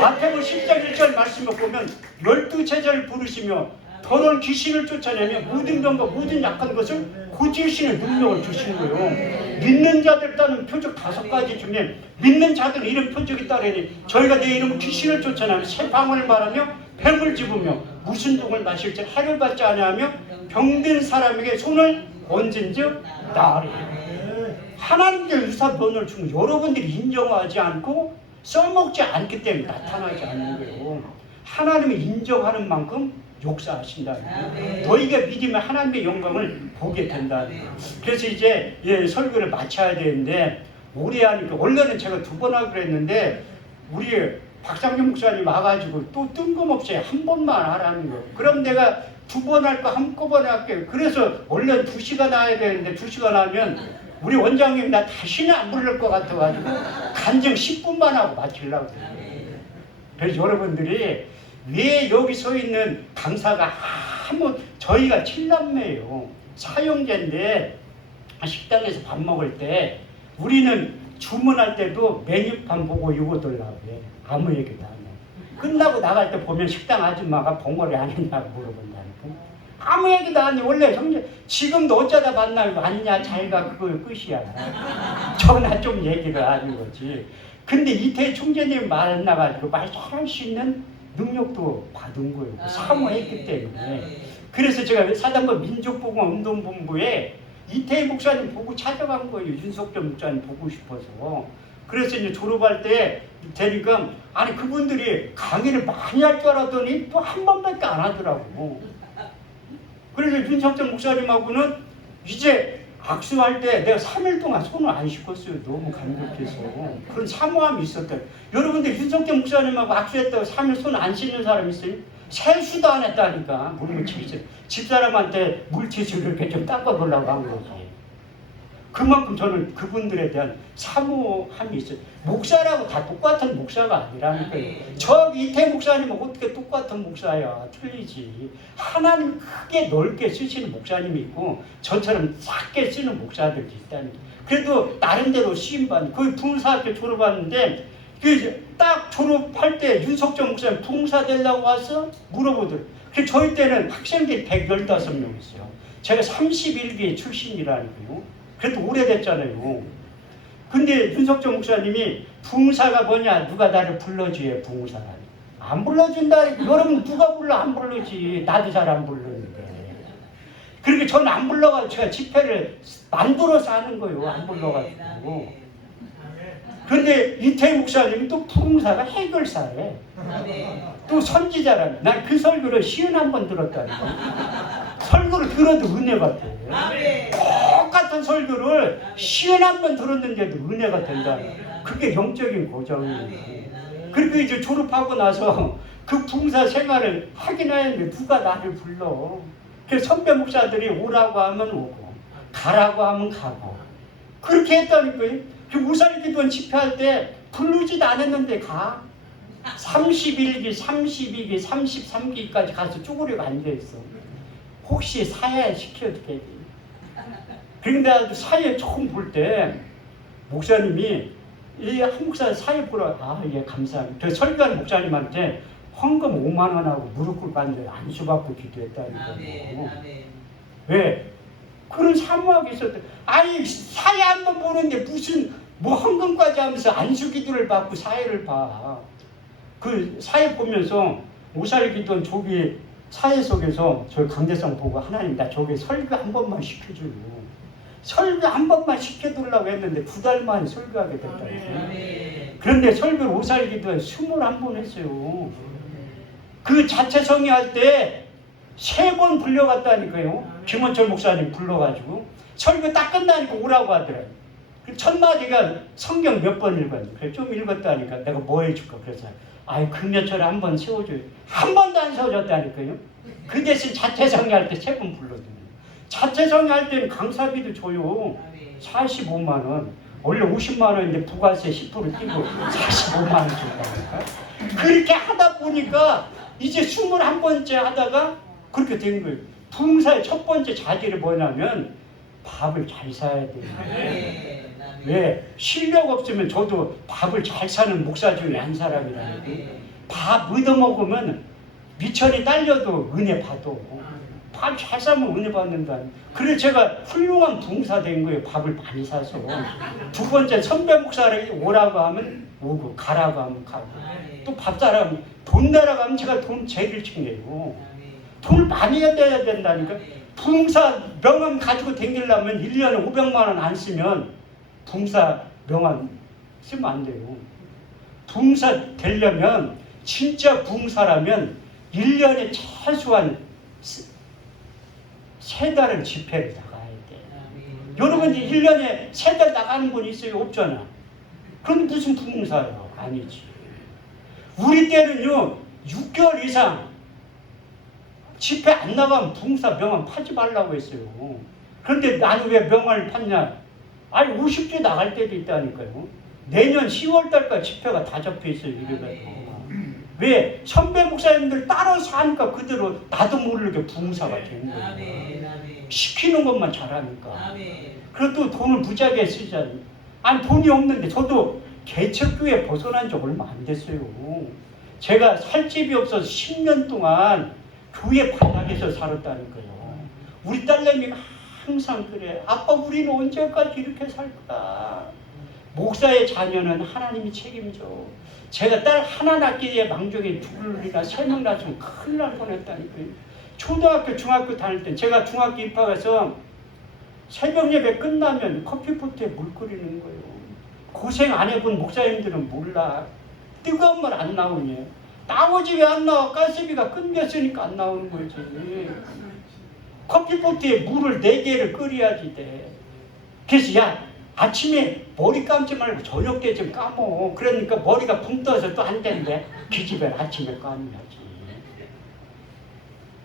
마태복음 10장 1절 말씀을 보면 12제자를 부르시며 더러운 귀신을 쫓아내며 모든 병과 모든 약한 것을 고치시는 능력을 주시는 거예요. 믿는 자들 따는 표적 5가지 중에 믿는 자들 이름 표적이 따르니 저희가 내 이름 귀신을 쫓아내며 새 방언을 말하며 뱀을 집으며 무슨 독을 마실지 해를 받지 아니하며 병든 사람에게 손을 얹은즉 나으리. 하나님께 의사 면허를 주는 여러분들이 인정하지 않고 써먹지 않기 때문에 나타나지 않는 거예요. 하나님이 인정하는 만큼 역사하신다는 거예요. 너희가 믿으면 하나님의 영광을 보게 된다는 거예요. 그래서 이제 설교를 마쳐야 되는데 오래 하니까 원래는 제가 2번 하기로 했는데 우리 박상준 목사님 와가지고 또 뜬금없이 한 번만 하라는 거예요. 그럼 내가 2번 할 거 한꺼번에 할게요. 그래서 원래 2시간 해야 되는데 2시간 하면 우리 원장님 나 다시는 안 부를 것 같아가지고 간증 10분만 하고 마치려고 해요. 그래서 여러분들이 왜 여기 서 있는 강사가 저희가 7남매예요. 사형제인데 식당에서 밥 먹을 때 우리는 주문할 때도 메뉴판 보고 이거 들라고 해. 아무 얘기도 안 해. 끝나고 나갈 때 보면 식당 아줌마가 봉어리 안 했냐고 물어본다니까. 아무 얘기도 안 해. 원래 형제 지금도 어쩌다 만나면 왔냐 잘가 그거 끝이야. 전화 좀 얘기를 하는 거지. 근데 이태 총재님 만나가지고 말 잘할 수 있는 능력도 받은 거예요. 사모했기 때문에. 그래서 제가 사단법 민족보건운동본부에 이태희 목사님 보고 찾아간 거예요. 윤석열 목사님 보고 싶어서. 그래서 이제 졸업할 때 되니까 아니 그분들이 강의를 많이 할 줄 알았더니 또 한 번밖에 안 하더라고. 그래서 윤석열 목사님하고는 이제 악수할 때 내가 3일 동안 손을 안 씻었어요. 너무 감격해서. 그런 사모함이 있었대요. 여러분들 윤석열 목사님하고 악수했다고 3일 손 안 씻는 사람 있어요? 세수도 안 했다니까. 물론 집사람한테 물티슈를 이렇게 좀 닦아보려고 한 거지. 그만큼 저는 그분들에 대한 사모함이 있어요. 목사라고 다 똑같은 목사가 아니라는 거예요. 저 이태 목사님은 어떻게 똑같은 목사야? 틀리지. 하나님 크게 넓게 쓰시는 목사님이 있고 저처럼 작게 쓰는 목사들이 있다는 거예요. 그래도 나름대로 시임받는, 거의 부흥사학교 졸업하는데 딱 졸업할 때 윤석정 목사님 부흥사 되려고 와서 물어보더라고요. 그래서 저희 때는 학생들이 115명 있어요. 제가 31기 출신이라는 거예요. 그래도 오래됐잖아요. 근데 윤석정 목사님이 부흥사가 뭐냐? 누가 나를 불러주해, 부흥사라니. 안 불러준다. 여러분 누가 불러? 안 부르지. 나도 잘 안 부르는데. 그러니까 저는 안 불러가지고 제가 집회를 만들어서 하는 거예요. 안 불러가지고. 그런데 이태 목사님이 또 부흥사가 해결사래. 또 선지자라니. 난 그 설교를 51번 들었다니까. 설교를 들어도 은혜가 돼. 똑같은 설교를 51번 들었는데도 은혜가 된다는. 그게 영적인 고정이에요. 그리고 이제 졸업하고 나서 그 부흥사 생활을 하긴 하는데 누가 나를 불러. 그래서 선배 목사들이 오라고 하면 오고 가라고 하면 가고 그렇게 했다는 거예요. 그 우살기도원 집회할 때 부르지도 않았는데 가. 31기, 32기, 33기까지 가서 쪼그리고 앉아있어. 혹시 사회 시켜도 되지. 그런데 사회 처음 볼 때 목사님이 이 한국사 사회 보러 예 감사합니다. 그 설교한 목사님한테 헌금 5만 원하고 무릎 꿇고 앉아 안수받고 기도했다는 거예요. 왜? 그런 사모하게 있었대. 아니 사회 한번 보는데 무슨 뭐 헌금까지 하면서 안수 기도를 받고 사회를 봐. 그 사회 보면서 오살기도원 조기 사회 속에서 저 강대성 보고 하나님 나 저기 설교 한 번만 시켜줘요. 설교 한 번만 시켜달라고 했는데 9달 만에 설교하게 됐다고요. 그런데 설교를 오살기도에 21번 했어요. 그 자체 성의할 때 3번 불려갔다니까요. 김원철 목사님 불러가지고 설교 딱 끝나니까 오라고 하더라고요. 첫 마디가 성경 몇 번 읽었니? 그래 좀 읽었다니까 내가 뭐 해줄까? 그래서 아이 금요철에 한 번 세워줘요. 한 번도 안 세워줬다니까요. 그 대신 자체 성의할 때 3번 불러줘요. 자체 성의할 때는 강사비도 줘요. 45만 원. 원래 50만 원인데 부가세 10% 띄고 45만 원 준다니까. 그렇게 하다 보니까 이제 21번째 하다가 그렇게 된 거예요. 부흥사의 첫 번째 자질이 뭐냐면 밥을 잘 사야 돼요. 왜? 실력 없으면 저도 밥을 잘 사는 목사 중에 한 사람이라는 거예요. 밥 얻어먹으면 미천이 딸려도 은혜 받아. 밥 잘 사면 은혜 받는다. 그래서 제가 훌륭한 부흥사 된 거예요. 밥을 많이 사서. 두 번째 선배 목사를 오라고 하면 오고 가라고 하면 가고 또 밥 사라면 돈 내라고 하면 제가 돈 제일 챙겨요. 돈을 많이 해야 된다니까. 부흥사 명함 가지고 다니려면 1년에 500만 원 안 쓰면 부흥사 명함 쓰면 안 돼요. 부흥사 되려면 진짜 부흥사라면 1년에 최소한 3달은 집회를 나가야 돼. 여러분 1년에 3달 나가는 분 있어요? 없잖아. 그럼 무슨 부흥사예요? 아니지. 우리 때는요 6개월 이상 집회 안 나가면 부흥사 명함 파지 말라고 했어요. 그런데 나는 왜 명함을 팠냐? 아니 50주 나갈 때도 있다니까요. 내년 10월달까지 집회가 다 접혀있어요. 이래가지고. 왜? 선배 목사님들 따라서 하니까 그대로 나도 모르게 부흥사가 된 거예요. 시키는 것만 잘하니까. 그래도 돈을 무지하게 쓰잖아요. 아니 돈이 없는데 저도 개척교회 벗어난 지 얼마 안 됐어요. 제가 살 집이 없어서 10년 동안 교회 바닥에서 살았다니까요. 우리 딸내미가 항상 그래. 아빠 우리는 언제까지 이렇게 살 거야. 목사의 자녀는 하나님이 책임져. 제가 딸 하나 낳기에 망정에 둘이나 3명 낳으면 큰일 날 뻔했다니까요. 초등학교 중학교 다닐 때 제가 중학교 입학해서 새벽 예배 끝나면 커피포트에 물 끓이는 거예요. 고생 안 해본 목사님들은 몰라. 뜨거운 물 안 나오니. 나오지 왜 안 나와? 가스비가 끊겼으니까 안 나오는 거지. 커피포트에 물을 4개를 끓여야지 돼. 그래서 야 아침에 머리 감지 말고 저녁 때 좀 감어. 그러니까 머리가 붕 떠서 또 안 된대. 기집애 아침에 감아야지.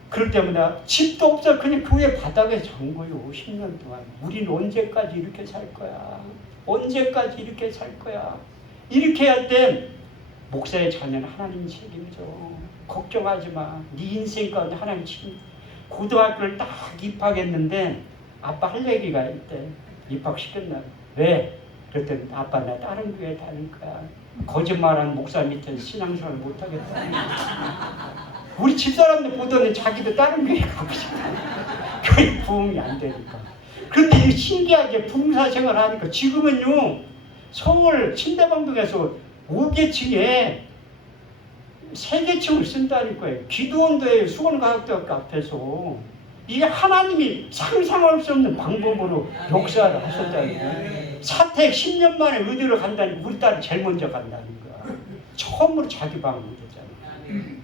그럴 때마다 집도 없어 그냥 교회 바닥에 잔 거예요. 10년 동안. 우리는 언제까지 이렇게 살 거야? 언제까지 이렇게 살 거야? 이렇게 할 때 목사의 자녀는 하나님 책임져. 걱정하지 마. 네 인생 가운데 하나님 책임. 고등학교를 딱 입학했는데 아빠 할 얘기가 있대. 입학시켰나? 왜? 그랬더니 아빠 나 다른 교회 다닐 거야. 거짓말하는 목사 밑에 신앙생활 못하겠다. 우리 집사람들 보더니 자기도 다른 교회 가고 싶어. 교회 부흥이 안 되니까. 그런데 신기하게 봉사생활 하니까 지금은요 서울 신대방동에서 5계층에 3계층을 쓴다는 거예요. 기도원도에 수원과학대학교 앞에서. 이게 하나님이 상상할 수 없는 방법으로 역사를 하셨다는 거예요. 사택 10년 만에 의대로 간다는 우리 딸이 제일 먼저 간다는 거야. 처음으로 자기 방을 얻었잖아요.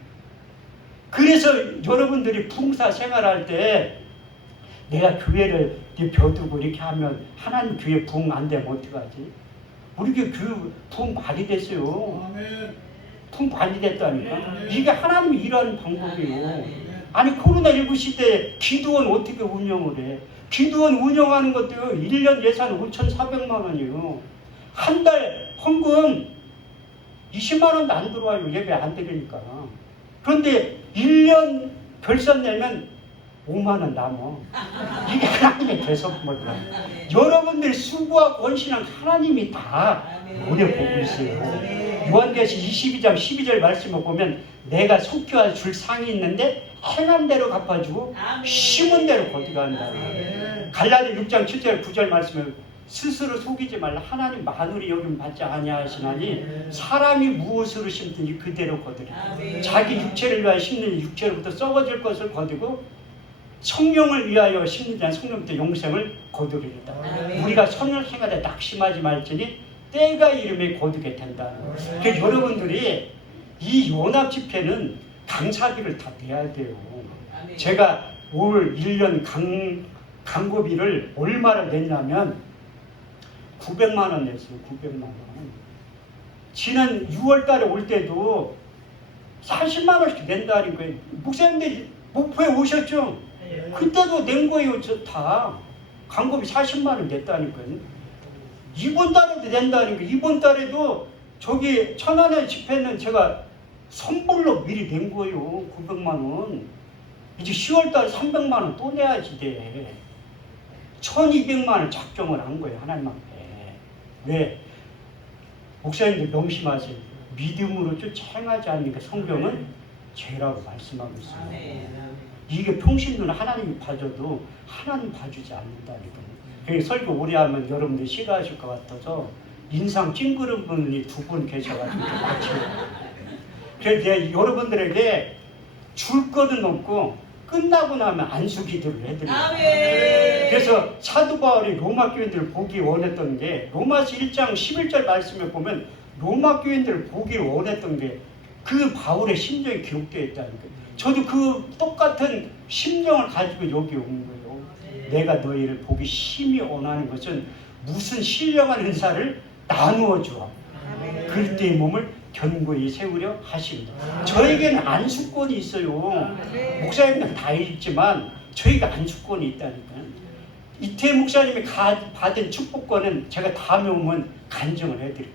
그래서 여러분들이 봉사 생활할 때 내가 교회를 벼두고 이렇게 하면 하나님 교회 부흥 안 되면 어떡하지? 우리 교회 부흥 많이 됐어요. 부흥 많이 됐다니까. 이게 하나님이 일하는 방법이에요. 아니 코로나19 시대에 기도원 어떻게 운영을 해? 기도원 운영하는 것도 1년 예산 5,400만 원이에요. 한 달 헌금 20만 원도 안 들어와요. 예배 안 드리니까. 그런데 1년 결산 내면 5만 원 남아. 이게 하나님의 대속물이야. 여러분들이 수고하고 헌신한 하나님이 다 노려보고 있어요. 요한계시 22장 12절 말씀을 보면 내가 속죄할 줄 상이 있는데 행한 대로 갚아주고 심은 대로 거두간다. 갈라디 6장 7절 9절 말씀을 스스로 속이지 말라. 하나님 마누리 여김 받지 아니하시나니 사람이 무엇으로 심든지 그대로 거두리라. 자기 육체를 위하여 심는 육체로부터 썩어질 것을 거두고 성령을 위하여 심는 자는 성령부터 용생을 거두리이다. 우리가 선을 행하되 낙심하지 말지니 때가 이름에 거두게 된다. 그러니까 여러분들이 이 연합 집회는 강사비를 다 내야 돼요. 제가 올 1년 강고비를 얼마를 냈냐면 900만 원 냈어요. 900만 원. 지난 6월 달에 올 때도 40만 원씩 낸다는 거예요. 목사님들 목포에 오셨죠? 그때도 낸 거예요. 저 다. 강고비 40만 원 냈다니까요. 이번 달에도 낸다니까. 이번 달에도 저기 천안에 집회는 제가 선불로 미리 낸 거예요. 900만 원. 이제 10월 달에 300만 원 또 내야지 돼. 1200만 원 작정을 한 거예요. 하나님 앞에. 왜? 목사님들 명심하세요. 믿음으로 쫓아행하지 않으니까 성경은 죄라고 말씀하고 있어요. 이게 평신도는 하나님이 봐줘도 하나님 봐주지 않는다니까. 그래서 설교 오래 하면 여러분들 싫어하실 것 같아서 인상 찡그른 분이 2분 계셔가지고 맞춰요. 그래서 내가 여러분들에게 줄 거는 없고 끝나고 나면 안수기도를 해드려요. 그래서 사도 바울이 로마 교인들을 보기 원했던 게 로마서 1장 11절 말씀에 보면 로마 교인들을 보기를 원했던 게 그 바울의 심정이 기록되어 있다니까요. 저도 그 똑같은 심정을 가지고 여기 온 거예요. 내가 너희를 보기 심히 원하는 것은 무슨 신령한 은사를 나누어 주어 그럴 때의 몸을 견고히 세우려 하십니다. 저에게는 안수권이 있어요. 목사님은 다 있지만 저희가 안수권이 있다니까요. 이태 목사님이 받은 축복권은 제가 다음에 오면 간증을 해드릴게요.